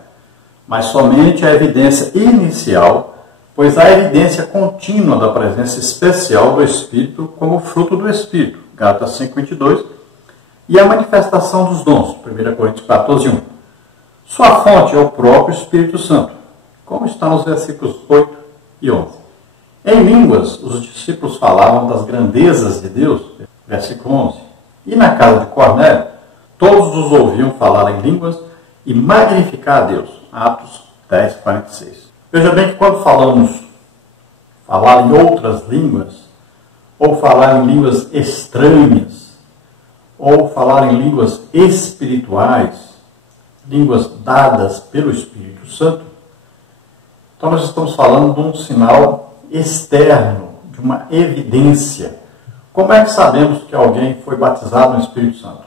mas somente a evidência inicial, pois a evidência contínua da presença especial do Espírito como fruto do Espírito, Gálatas 5:22, e a manifestação dos dons, 1 Coríntios 14:1. Sua fonte é o próprio Espírito Santo, como está nos versículos 8 e 11. Em línguas, os discípulos falavam das grandezas de Deus, versículo 11. E na casa de Cornélio, todos os ouviam falar em línguas e magnificar a Deus, Atos 10:46. Veja bem que quando falamos falar em outras línguas, ou falar em línguas estranhas, ou falar em línguas espirituais, línguas dadas pelo Espírito Santo, então nós estamos falando de um sinal externo, de uma evidência. Como é que sabemos que alguém foi batizado no Espírito Santo?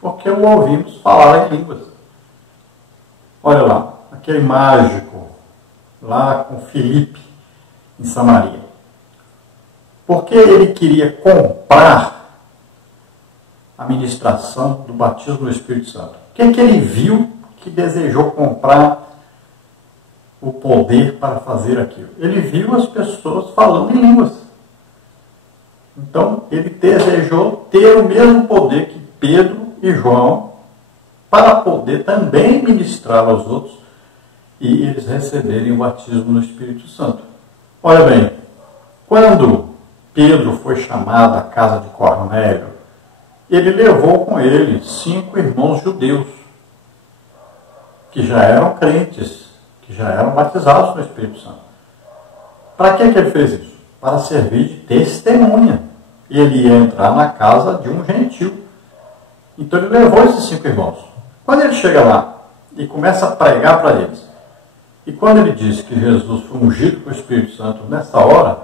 Porque o ouvimos falar em línguas. Olha lá, aquele mágico lá com Filipe, em Samaria. Porque ele queria comprar a ministração do batismo no Espírito Santo. O que ele viu que desejou comprar o poder para fazer aquilo? Ele viu as pessoas falando em línguas. Então, ele desejou ter o mesmo poder que Pedro e João para poder também ministrar aos outros e eles receberem o batismo no Espírito Santo. Olha bem, quando Pedro foi chamado à casa de Cornélio, ele levou com ele 5 irmãos judeus, que já eram crentes, que já eram batizados no Espírito Santo. Para que ele fez isso? Para servir de testemunha. Ele ia entrar na casa de um gentil. Então ele levou esses 5 irmãos. Quando ele chega lá e começa a pregar para eles, e quando ele diz que Jesus foi ungido com o Espírito Santo nessa hora,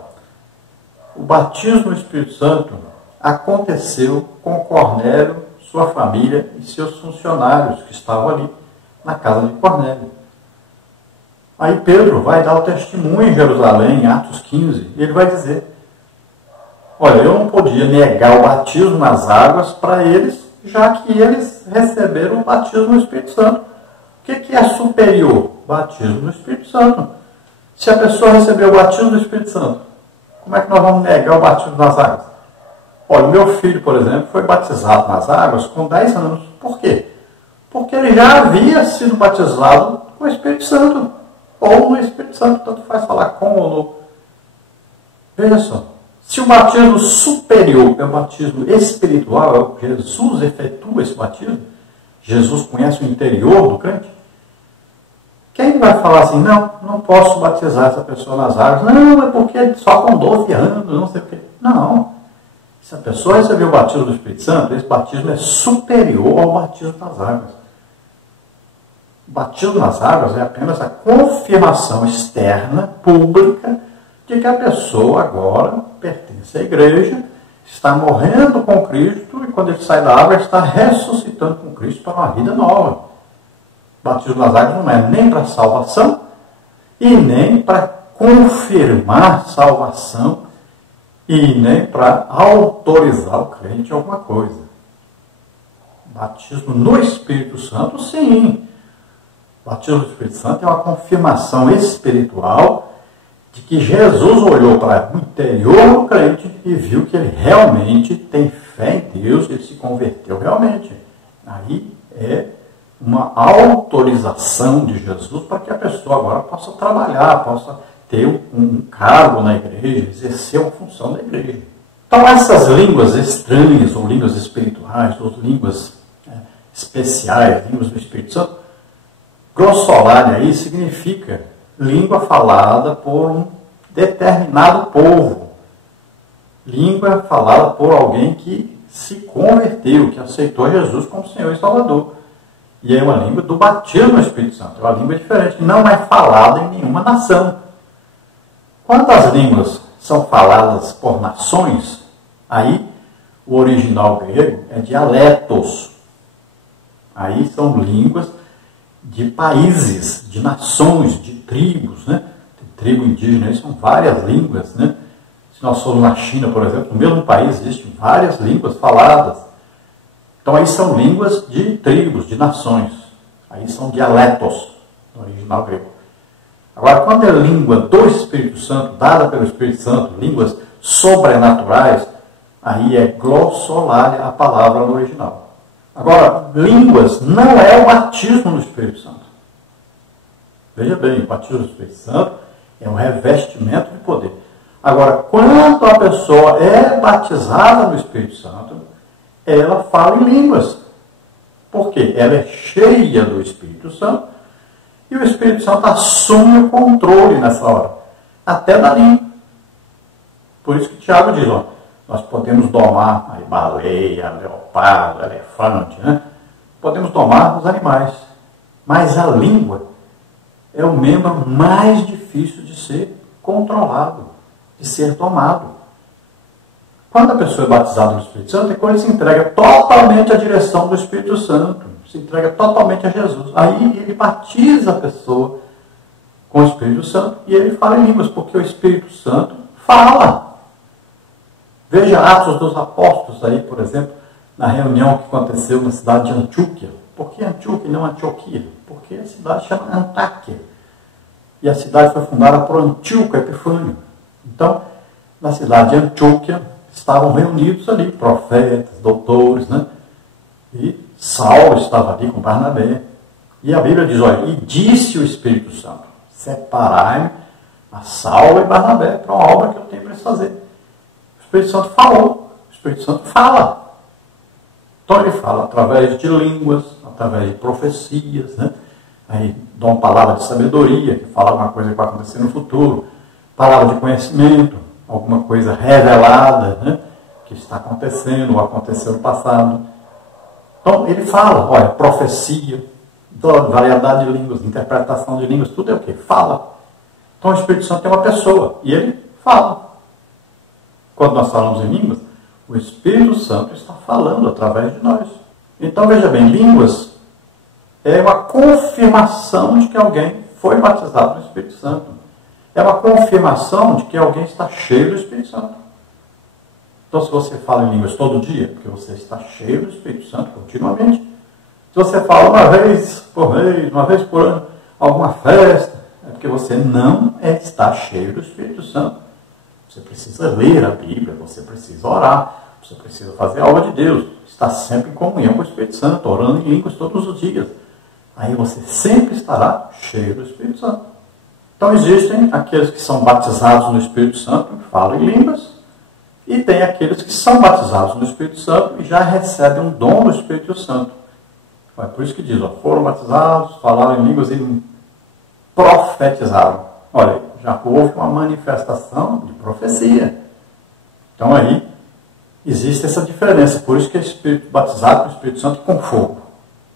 o batismo no Espírito Santo aconteceu com Cornélio, sua família e seus funcionários que estavam ali na casa de Cornélio. Aí Pedro vai dar o testemunho em Jerusalém, em Atos 15, e ele vai dizer: olha, eu não podia negar o batismo nas águas para eles, já que eles receberam o batismo no Espírito Santo. O que é superior? Batismo no Espírito Santo. Se a pessoa recebeu o batismo do Espírito Santo, como é que nós vamos negar o batismo nas águas? Olha, meu filho, por exemplo, foi batizado nas águas com 10 anos. Por quê? Porque ele já havia sido batizado com o Espírito Santo. Ou no Espírito Santo, tanto faz falar com ou no. Veja só. Se o batismo superior é o batismo espiritual, Jesus efetua esse batismo, Jesus conhece o interior do crente, quem vai falar assim, não posso batizar essa pessoa nas águas, não, é porque só com 12 anos, não sei o quê. Não. Se a pessoa recebeu o batismo do Espírito Santo, esse batismo é superior ao batismo nas águas. O batismo nas águas é apenas a confirmação externa, pública, de que a pessoa agora pertence à igreja, está morrendo com Cristo e quando ele sai da água, está ressuscitando com Cristo para uma vida nova. O batismo nas águas não é nem para salvação e nem para confirmar salvação e nem para autorizar o crente a alguma coisa. Batismo no Espírito Santo, sim. O batismo no Espírito Santo é uma confirmação espiritual de que Jesus olhou para o interior do crente e viu que ele realmente tem fé em Deus, ele se converteu realmente. Aí é uma autorização de Jesus para que a pessoa agora possa trabalhar, possa ter um cargo na igreja, exercer uma função da igreja. Então essas línguas estranhas, ou línguas espirituais, ou línguas especiais, línguas do Espírito Santo, Glossolalia aí significa língua falada por um determinado povo. Língua falada por alguém que se converteu, que aceitou Jesus como Senhor e Salvador. E é uma língua do batismo no Espírito Santo. É uma língua diferente, que não é falada em nenhuma nação. Quando as línguas são faladas por nações, aí o original grego é dialetos. Aí são línguas de países, de nações, de tribos, né? Tem tribo indígena, aí são várias línguas, né? Se nós formos na China, por exemplo, no mesmo país existem várias línguas faladas. Então aí são línguas de tribos, de nações. Aí são dialetos, no original grego. Agora, quando é língua do Espírito Santo, dada pelo Espírito Santo, línguas sobrenaturais, aí é glossolalia a palavra no original. Agora, línguas não é o batismo no Espírito Santo. Veja bem, o batismo no Espírito Santo é um revestimento de poder. Agora, quando a pessoa é batizada no Espírito Santo, ela fala em línguas. Por quê? Ela é cheia do Espírito Santo e o Espírito Santo assume o controle nessa hora, até da língua. Por isso que Tiago diz, ó, nós podemos domar a baleia, leopardo, elefante, né? Podemos domar os animais, mas a língua é o membro mais difícil de ser controlado, de ser domado. Quando a pessoa é batizada no Espírito Santo, é quando ele se entrega totalmente à direção do Espírito Santo, se entrega totalmente a Jesus. Aí ele batiza a pessoa com o Espírito Santo e ele fala em línguas, porque o Espírito Santo fala. Veja Atos dos Apóstolos aí, por exemplo, na reunião que aconteceu na cidade de Antioquia. Por que Antioquia e não Antioquia? Porque a cidade chama Antáquia. E a cidade foi fundada por Antíoco Epifânio. Então, na cidade de Antioquia, estavam reunidos ali profetas, doutores, né? E Saulo estava ali com Barnabé. E a Bíblia diz, olha, e disse o Espírito Santo, separai-me a Saulo e Barnabé para uma obra que eu tenho para eles fazer. O Espírito Santo falou, o Espírito Santo fala. Então ele fala através de línguas, através de profecias, né? Aí dá uma palavra de sabedoria, que fala alguma coisa que vai acontecer no futuro, palavra de conhecimento, alguma coisa revelada, né? Que está acontecendo ou aconteceu no passado. Então ele fala, olha, profecia, variedade de línguas, interpretação de línguas, tudo é o quê? Fala. Então o Espírito Santo é uma pessoa e ele fala. Quando nós falamos em línguas, o Espírito Santo está falando através de nós. Então veja bem, línguas é uma confirmação de que alguém foi batizado no Espírito Santo. É uma confirmação de que alguém está cheio do Espírito Santo. Então, se você fala em línguas todo dia, porque você está cheio do Espírito Santo continuamente. Se você fala uma vez por mês, uma vez por ano, alguma festa, é porque você não está cheio do Espírito Santo. Você precisa ler a Bíblia, você precisa orar, você precisa fazer a obra de Deus. Está sempre em comunhão com o Espírito Santo, orando em línguas todos os dias. Aí você sempre estará cheio do Espírito Santo. Então existem aqueles que são batizados no Espírito Santo e falam em línguas, e tem aqueles que são batizados no Espírito Santo e já recebem um dom do Espírito Santo. É por isso que diz, ó, foram batizados, falaram em línguas e profetizaram. Olha, já houve uma manifestação de profecia. Então aí existe essa diferença, por isso que é Espírito batizado com o Espírito Santo com fogo.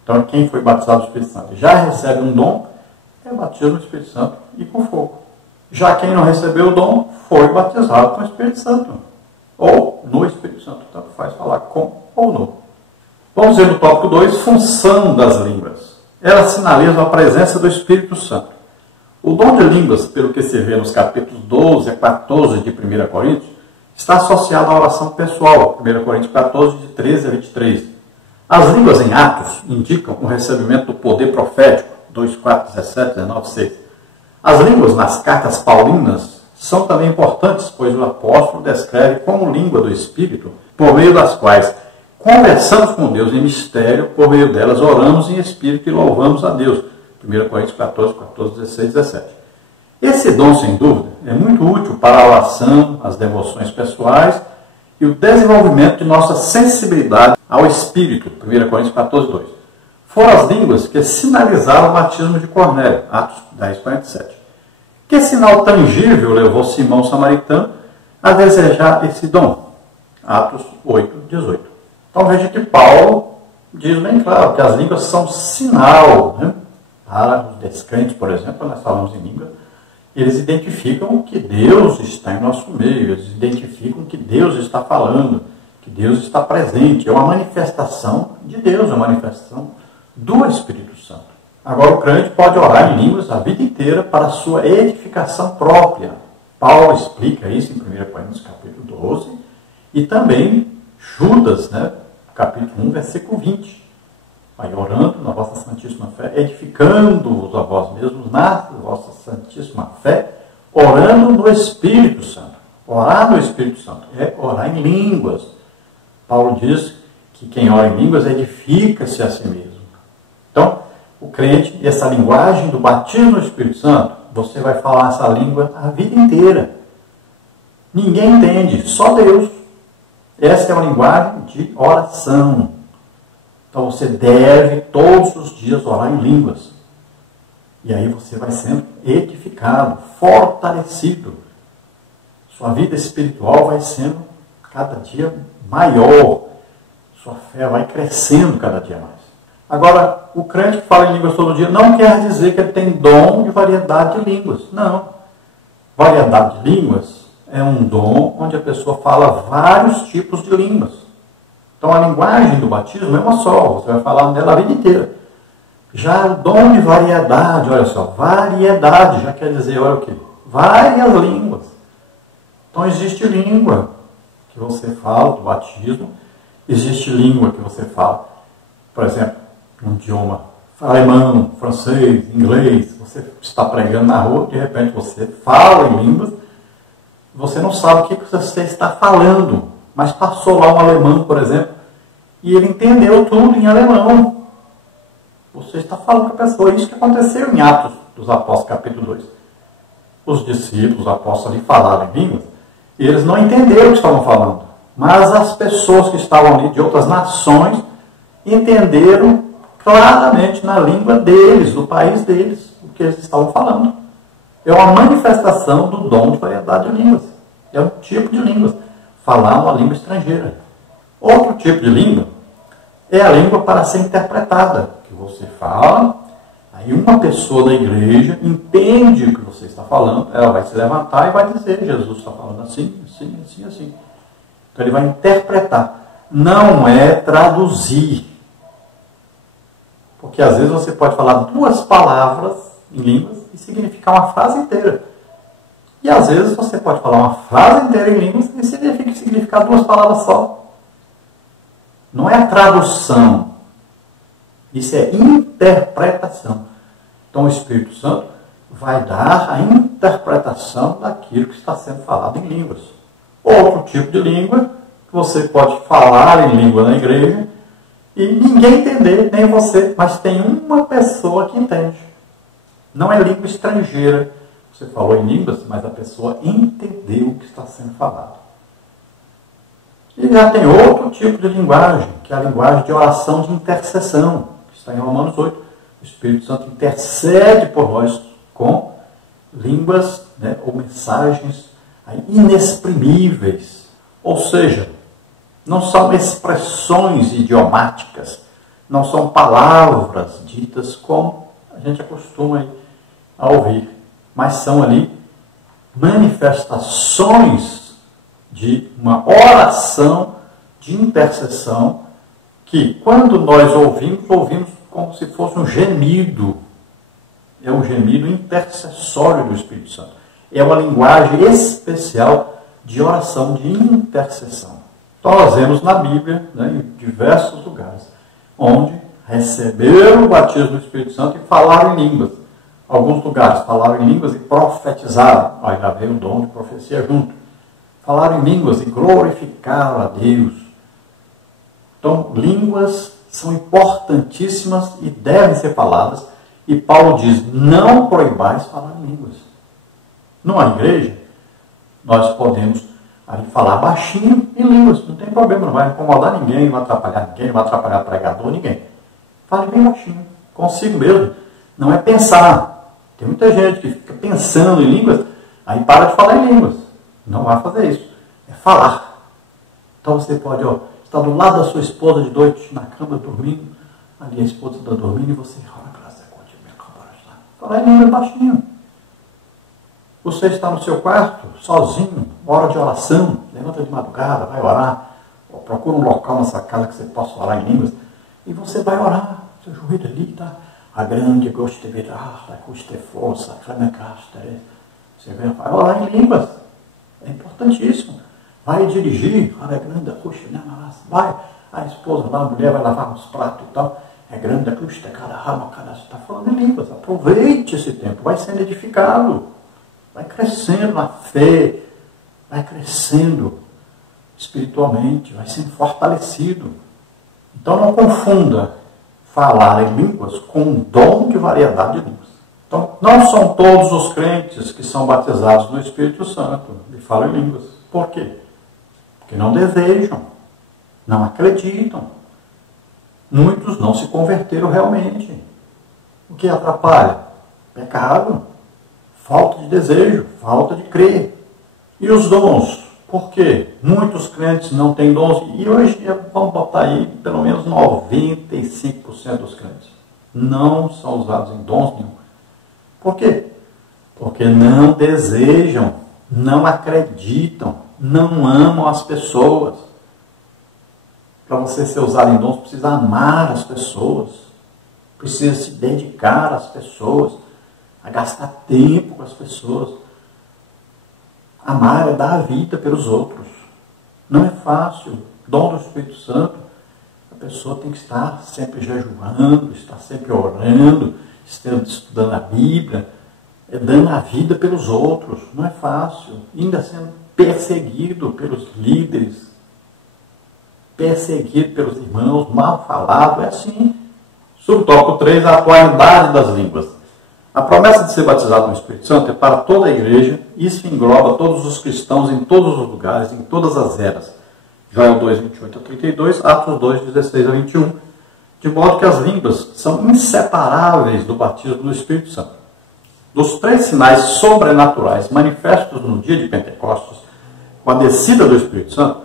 Então quem foi batizado no Espírito Santo já recebe um dom, é batizado no Espírito Santo e com fogo. Já quem não recebeu o dom foi batizado com o Espírito Santo. Ou no Espírito Santo, tanto faz falar com ou no. Vamos ver no tópico 2, função das línguas. Elas sinalizam a presença do Espírito Santo. O dom de línguas, pelo que se vê nos capítulos 12 a 14 de 1 Coríntios, está associado à oração pessoal, 1 Coríntios 14, de 13 a 23. As línguas em Atos indicam o recebimento do poder profético, 2, 4, 17, 19, 6. As línguas nas cartas paulinas são também importantes, pois o apóstolo descreve como língua do Espírito, por meio das quais conversamos com Deus em mistério, por meio delas oramos em Espírito e louvamos a Deus. 1 Coríntios 14, 14, 16, 17. Esse dom, sem dúvida, é muito útil para a oração, as devoções pessoais e o desenvolvimento de nossa sensibilidade ao Espírito. 1 Coríntios 14, 2. Foram as línguas que sinalizaram o batismo de Cornélio, Atos 10, 47. Que sinal tangível levou Simão Samaritano a desejar esse dom? Atos 8, 18. Então veja que Paulo diz bem claro que as línguas são sinal, né? Para os descrentes, por exemplo, nós falamos em língua, eles identificam que Deus está em nosso meio, eles identificam que Deus está falando, que Deus está presente. É uma manifestação de Deus, é uma manifestação do Espírito Santo. Agora, o crente pode orar em línguas a vida inteira para a sua edificação própria. Paulo explica isso em 1 Coríntios, capítulo 12, e também Judas, né, capítulo 1, versículo 20. Vai orando na vossa santíssima fé, edificando-vos a vós mesmos na vossa santíssima fé, orando no Espírito Santo. Orar no Espírito Santo é orar em línguas. Paulo diz que quem ora em línguas edifica-se a si mesmo. Então, o crente, essa linguagem do batismo no Espírito Santo, você vai falar essa língua a vida inteira. Ninguém entende, só Deus. Essa é uma linguagem de oração. Então você deve todos os dias orar em línguas. E aí você vai sendo edificado, fortalecido. Sua vida espiritual vai sendo cada dia maior. Sua fé vai crescendo cada dia mais. Agora, o crente que fala em línguas todo dia não quer dizer que ele tem dom de variedade de línguas. Não. Variedade de línguas é um dom onde a pessoa fala vários tipos de línguas. Então, a linguagem do batismo é uma só. Você vai falar nela a vida inteira. Já o dom de variedade, olha só, variedade já quer dizer, olha o quê? Várias línguas. Então, existe língua que você fala do batismo, existe língua que você fala, por exemplo, um idioma alemão, francês, inglês, você está pregando na rua, de repente você fala em línguas, você não sabe o que você está falando, mas passou lá um alemão, por exemplo, e ele entendeu tudo em alemão. Você está falando com a pessoa. Isso que aconteceu em Atos dos Apóstolos, capítulo 2. Os discípulos, os apóstolos ali falaram em línguas, e eles não entenderam o que estavam falando, mas as pessoas que estavam ali de outras nações entenderam claramente na língua deles, do país deles, o que eles estavam falando. É uma manifestação do dom de variedade de línguas. É um tipo de línguas. Falar uma língua estrangeira. Outro tipo de língua é a língua para ser interpretada, que você fala, aí uma pessoa da igreja entende o que você está falando, ela vai se levantar e vai dizer, Jesus está falando assim, assim, assim, assim. Então ele vai interpretar. Não é traduzir. Porque às vezes você pode falar duas palavras em línguas e significar uma frase inteira. E às vezes você pode falar uma frase inteira em línguas e significar duas palavras só. Não é a tradução. Isso é interpretação. Então o Espírito Santo vai dar a interpretação daquilo que está sendo falado em línguas. Outro tipo de língua, que você pode falar em língua na igreja e ninguém entender, nem você, mas tem uma pessoa que entende. Não é língua estrangeira. Você falou em línguas, mas a pessoa entendeu o que está sendo falado. E já tem outro tipo de linguagem, que é a linguagem de oração de intercessão, que está em Romanos 8. O Espírito Santo intercede por nós com línguas, né, ou mensagens inexprimíveis. Ou seja, não são expressões idiomáticas, não são palavras ditas como a gente acostuma a ouvir, mas são ali manifestações de uma oração de intercessão que, quando nós ouvimos como se fosse um gemido. É um gemido intercessório do Espírito Santo. É uma linguagem especial de oração, de intercessão. Então nós vemos na Bíblia, né, em diversos lugares, onde receberam o batismo do Espírito Santo e falaram em línguas. Alguns lugares falaram em línguas e profetizaram. Aí já veio o dom de profecia junto. Falaram em línguas e glorificaram a Deus. Então, línguas são importantíssimas e devem ser faladas. E Paulo diz, não proibais falar em línguas. Numa igreja, nós podemos ali falar baixinho em línguas. Não tem problema, não vai incomodar ninguém, não vai atrapalhar ninguém, não vai atrapalhar pregador, ninguém. Fale bem baixinho, consigo mesmo. Não é pensar. Tem muita gente que fica pensando em línguas, aí para de falar em línguas. Não vai fazer isso. É falar. Então você pode, estar do lado da sua esposa de noite, na cama, dormindo. Ali a esposa está dormindo e você falar em línguas baixinho. Você está no seu quarto, sozinho, hora de oração, levanta de madrugada, vai orar. Ou procura um local na sua casa que você possa orar em línguas. E você vai orar. Seu joelho ali está. A grande gosto de virar, a custa de força, a crana casta. Você vai orar em línguas. É importantíssimo. Vai dirigir, a grande custa, vai. A esposa lá, a mulher vai lavar os pratos e tal. É grande a custa, cada rama, cada. Está falando em línguas. Aproveite esse tempo. Vai sendo edificado. Vai crescendo na fé. Vai crescendo espiritualmente. Vai sendo fortalecido. Então não confunda falar em línguas com um dom de variedade de línguas. Então, não são todos os crentes que são batizados no Espírito Santo e falam em línguas. Por quê? Porque não desejam, não acreditam. Muitos não se converteram realmente. O que atrapalha? Pecado, falta de desejo, falta de crer. E os dons? Por quê? Muitos crentes não têm dons, e hoje vamos botar aí pelo menos 95% dos crentes não são usados em dons nenhum. Por quê? Porque não desejam, não acreditam, não amam as pessoas. Para você ser usado em dons, precisa amar as pessoas, precisa se dedicar às pessoas, a gastar tempo com as pessoas. Amar é dar a vida pelos outros. Não é fácil. Dom do Espírito Santo, a pessoa tem que estar sempre jejuando, estar sempre orando, estudando a Bíblia, dando a vida pelos outros. Não é fácil. Ainda sendo perseguido pelos líderes, perseguido pelos irmãos, mal falado. É assim. Subtópico 3, a atualidade das línguas. A promessa de ser batizado no Espírito Santo é para toda a igreja. Isso engloba todos os cristãos em todos os lugares, em todas as eras. Joel 2, 28 a 32, Atos 2, 16 a 21. De modo que as línguas são inseparáveis do batismo do Espírito Santo. Dos 3 sinais sobrenaturais manifestos no dia de Pentecostes, com a descida do Espírito Santo,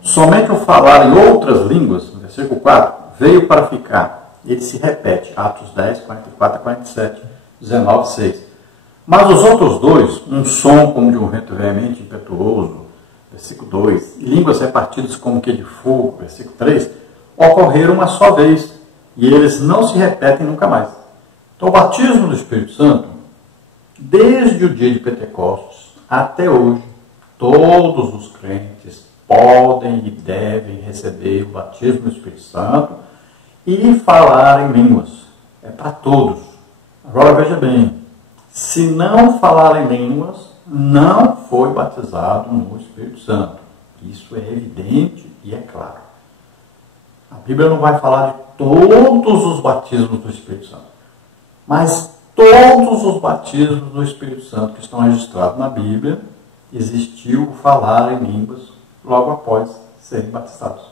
somente o falar em outras línguas, no versículo 4, veio para ficar. Ele se repete, Atos 10, 44 a 47. 19:6. Mas os outros 2, um som como de um vento veemente e impetuoso, versículo 2, e línguas repartidas como que de fogo, versículo 3, ocorreram uma só vez, e eles não se repetem nunca mais. Então o batismo do Espírito Santo, desde o dia de Pentecostes até hoje, todos os crentes podem e devem receber o batismo do Espírito Santo e falar em línguas. É para todos. Agora veja bem, se não falar em línguas, não foi batizado no Espírito Santo. Isso é evidente e é claro. A Bíblia não vai falar de todos os batismos do Espírito Santo, mas todos os batismos do Espírito Santo que estão registrados na Bíblia, existiu o falar em línguas logo após serem batizados.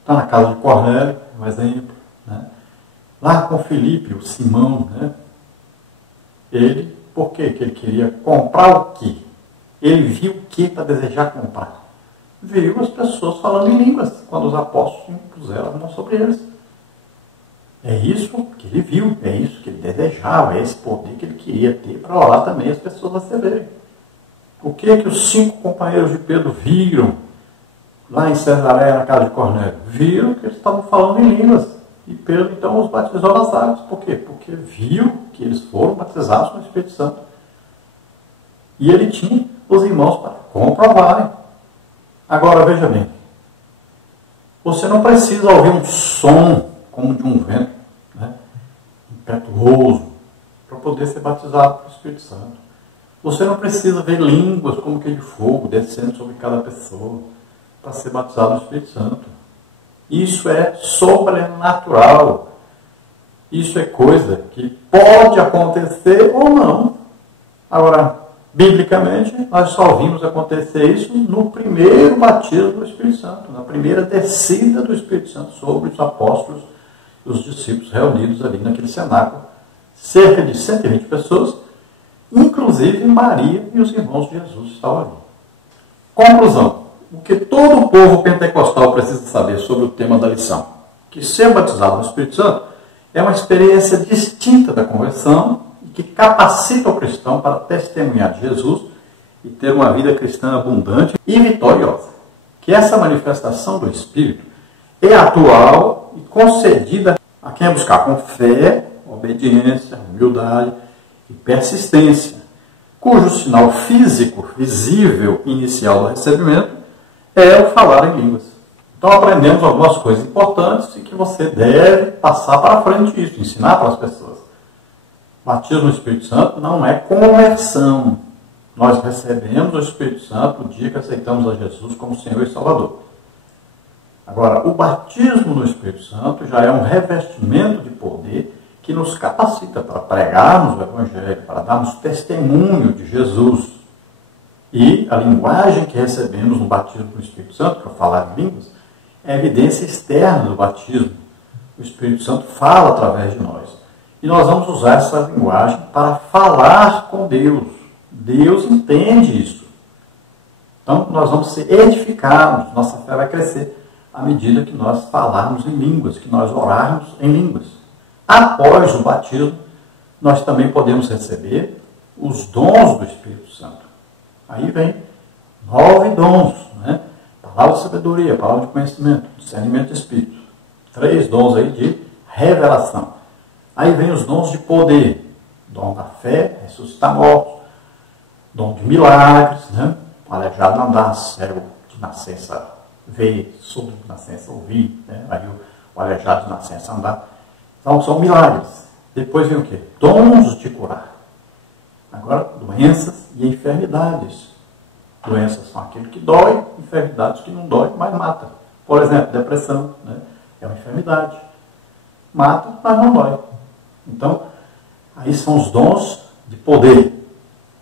Está na casa de Cornélio, um exemplo, né? Lá com Filipe, o Simão, né? Ele, por quê? Que ele queria comprar o quê? Ele viu o que para desejar comprar? Viu as pessoas falando em línguas, quando os apóstolos impuseram a mão sobre eles. É isso que ele viu, é isso que ele desejava, é esse poder que ele queria ter para orar também as pessoas receberem. O que os 5 companheiros de Pedro viram lá em Cesareia, na casa de Cornélio? Viram que eles estavam falando em línguas. E Pedro, então, os batizou nas águas. Por quê? Porque viu que eles foram batizados no Espírito Santo. E ele tinha os irmãos para comprovarem. Agora, veja bem. Você não precisa ouvir um som como de um vento, né, impetuoso, para poder ser batizado pelo Espírito Santo. Você não precisa ver línguas como que de fogo descendo sobre cada pessoa para ser batizado no Espírito Santo. Isso é sobrenatural. Isso é coisa que pode acontecer ou não. Agora, biblicamente, nós só vimos acontecer isso no primeiro batismo do Espírito Santo, na primeira descida do Espírito Santo sobre os apóstolos os discípulos reunidos ali naquele cenáculo, cerca de 120 pessoas, inclusive Maria e os irmãos de Jesus estavam ali. Conclusão: o que todo o povo pentecostal precisa saber sobre o tema da lição, que ser batizado no Espírito Santo é uma experiência distinta da conversão e que capacita o cristão para testemunhar de Jesus e ter uma vida cristã abundante e vitoriosa. Que essa manifestação do Espírito é atual e concedida a quem buscar com fé, obediência, humildade e persistência, cujo sinal físico, visível inicial do recebimento é o falar em línguas. Então aprendemos algumas coisas importantes e que você deve passar para frente isso, ensinar para as pessoas. Batismo no Espírito Santo não é conversão. Nós recebemos o Espírito Santo no dia que aceitamos a Jesus como Senhor e Salvador. Agora, o batismo no Espírito Santo já é um revestimento de poder que nos capacita para pregarmos o Evangelho, para darmos testemunho de Jesus. E a linguagem que recebemos no batismo no Espírito Santo, para falar em línguas, é a evidência externa do batismo. O Espírito Santo fala através de nós. E nós vamos usar essa linguagem para falar com Deus. Deus entende isso. Então, nós vamos ser edificados, nossa fé vai crescer à medida que nós falarmos em línguas, que nós orarmos em línguas. Após o batismo, nós também podemos receber os dons do Espírito Santo. Aí vem 9 dons, né? Palavra de sabedoria, palavra de conhecimento, discernimento de espírito. 3 dons aí de revelação. Aí vem os dons de poder. Dom da fé, ressuscitar mortos. Dom de milagres, né? Aleijado andar, cego de nascença ver, surdo de nascença ouvir, né? Aí o aleijado de nascença andar. Então são milagres. Depois vem o quê? Dons de curar. Agora, doenças e enfermidades. Doenças são aquilo que dói, enfermidades que não dói, mas mata. Por exemplo, depressão, né? É uma enfermidade. Mata, mas não dói. Então, aí são os dons de poder.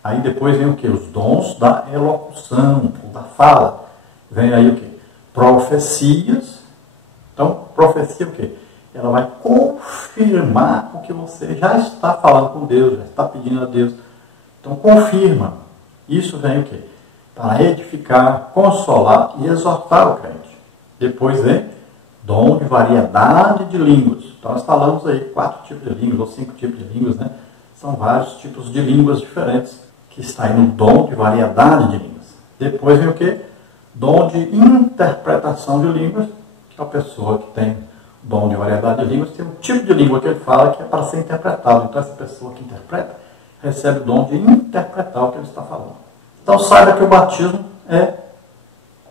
Aí depois vem o quê? Os dons da elocução, da fala. Vem aí o quê? Profecias. Então, profecia é o quê? Ela vai confirmar o que você já está falando com Deus, já está pedindo a Deus. Então, confirma. Isso vem o quê? Para edificar, consolar e exortar o crente. Depois vem dom de variedade de línguas. Então, nós falamos aí 4 tipos de línguas, ou 5 tipos de línguas, né? São vários tipos de línguas diferentes, que está aí no dom de variedade de línguas. Depois vem o quê? Dom de interpretação de línguas, que é a pessoa que tem dom de variedade de línguas, tem um tipo de língua que ele fala que é para ser interpretado. Então, essa pessoa que interpreta, recebe o dom de interpretar o que ele está falando. Então, saiba que o batismo é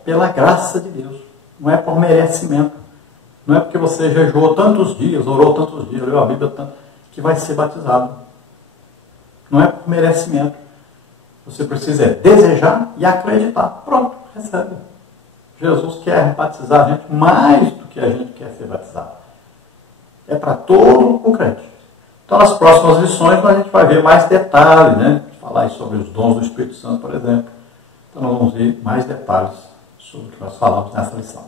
pela graça de Deus, não é por merecimento. Não é porque você jejuou tantos dias, orou tantos dias, leu a Bíblia tanto, que vai ser batizado. Não é por merecimento. Você precisa desejar e acreditar. Pronto, recebe. Jesus quer batizar a gente mais do que a gente quer ser batizado. É para todo o crente. Então, nas próximas lições, a gente vai ver mais detalhes, né? Falar sobre os dons do Espírito Santo, por exemplo. Então, nós vamos ver mais detalhes sobre o que nós falamos nessa lição.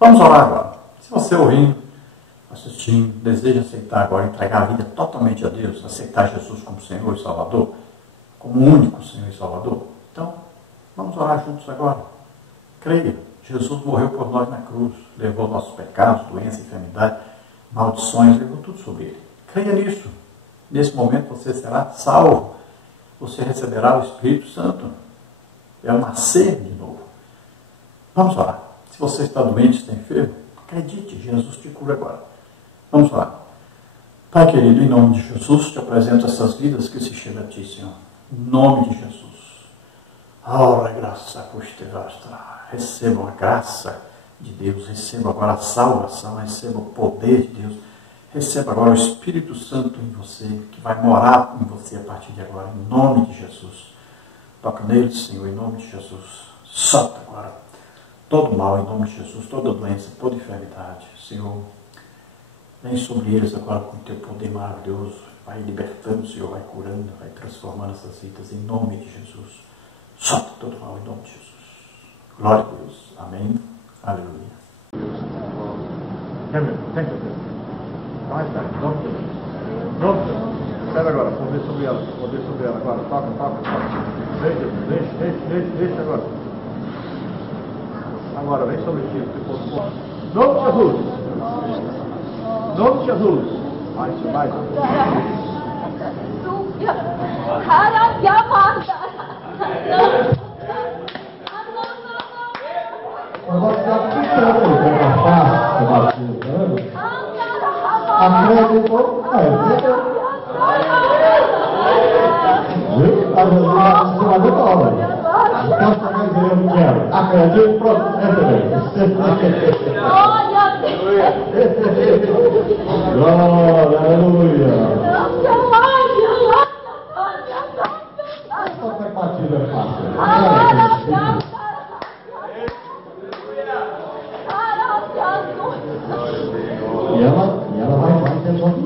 Vamos orar agora. Se você ouvindo, assistindo, deseja aceitar agora, entregar a vida totalmente a Deus, aceitar Jesus como Senhor e Salvador, como único Senhor e Salvador, então, vamos orar juntos agora. Creia, Jesus morreu por nós na cruz, levou nossos pecados, doença, enfermidade, maldições, levou tudo sobre ele. Creia nisso. Nesse momento você será salvo. Você receberá o Espírito Santo. É o nascer de novo. Vamos orar. Se você está doente, está enfermo, acredite, Jesus te cura agora. Vamos orar. Pai querido, em nome de Jesus, te apresento essas vidas que se chegam a ti, Senhor. Em nome de Jesus. Ora, graça, recebam a graça de Deus, receba agora a salvação, receba o poder de Deus, receba agora o Espírito Santo em você, que vai morar em você a partir de agora, em nome de Jesus. Toca nele, Senhor, em nome de Jesus. Solta agora todo mal, em nome de Jesus, toda doença, toda enfermidade. Senhor, vem sobre eles agora com o teu poder maravilhoso, vai libertando, Senhor, vai curando, vai transformando essas vidas, em nome de Jesus. Solta todo mal, em nome de Jesus. Glória a Deus. Amém. Aleluia. Mais tarde. Não. Espera agora, poder sobre ela. Poder sobre ela agora. Toca, toca, toca. Deixa agora. Agora, vem sobre ti. Nome de Jesus. Nome de Jesus. Mais. Acredito, pronto, entra bem. Glória, aleluia. Qualquer partida é fácil. E ela vai ter só que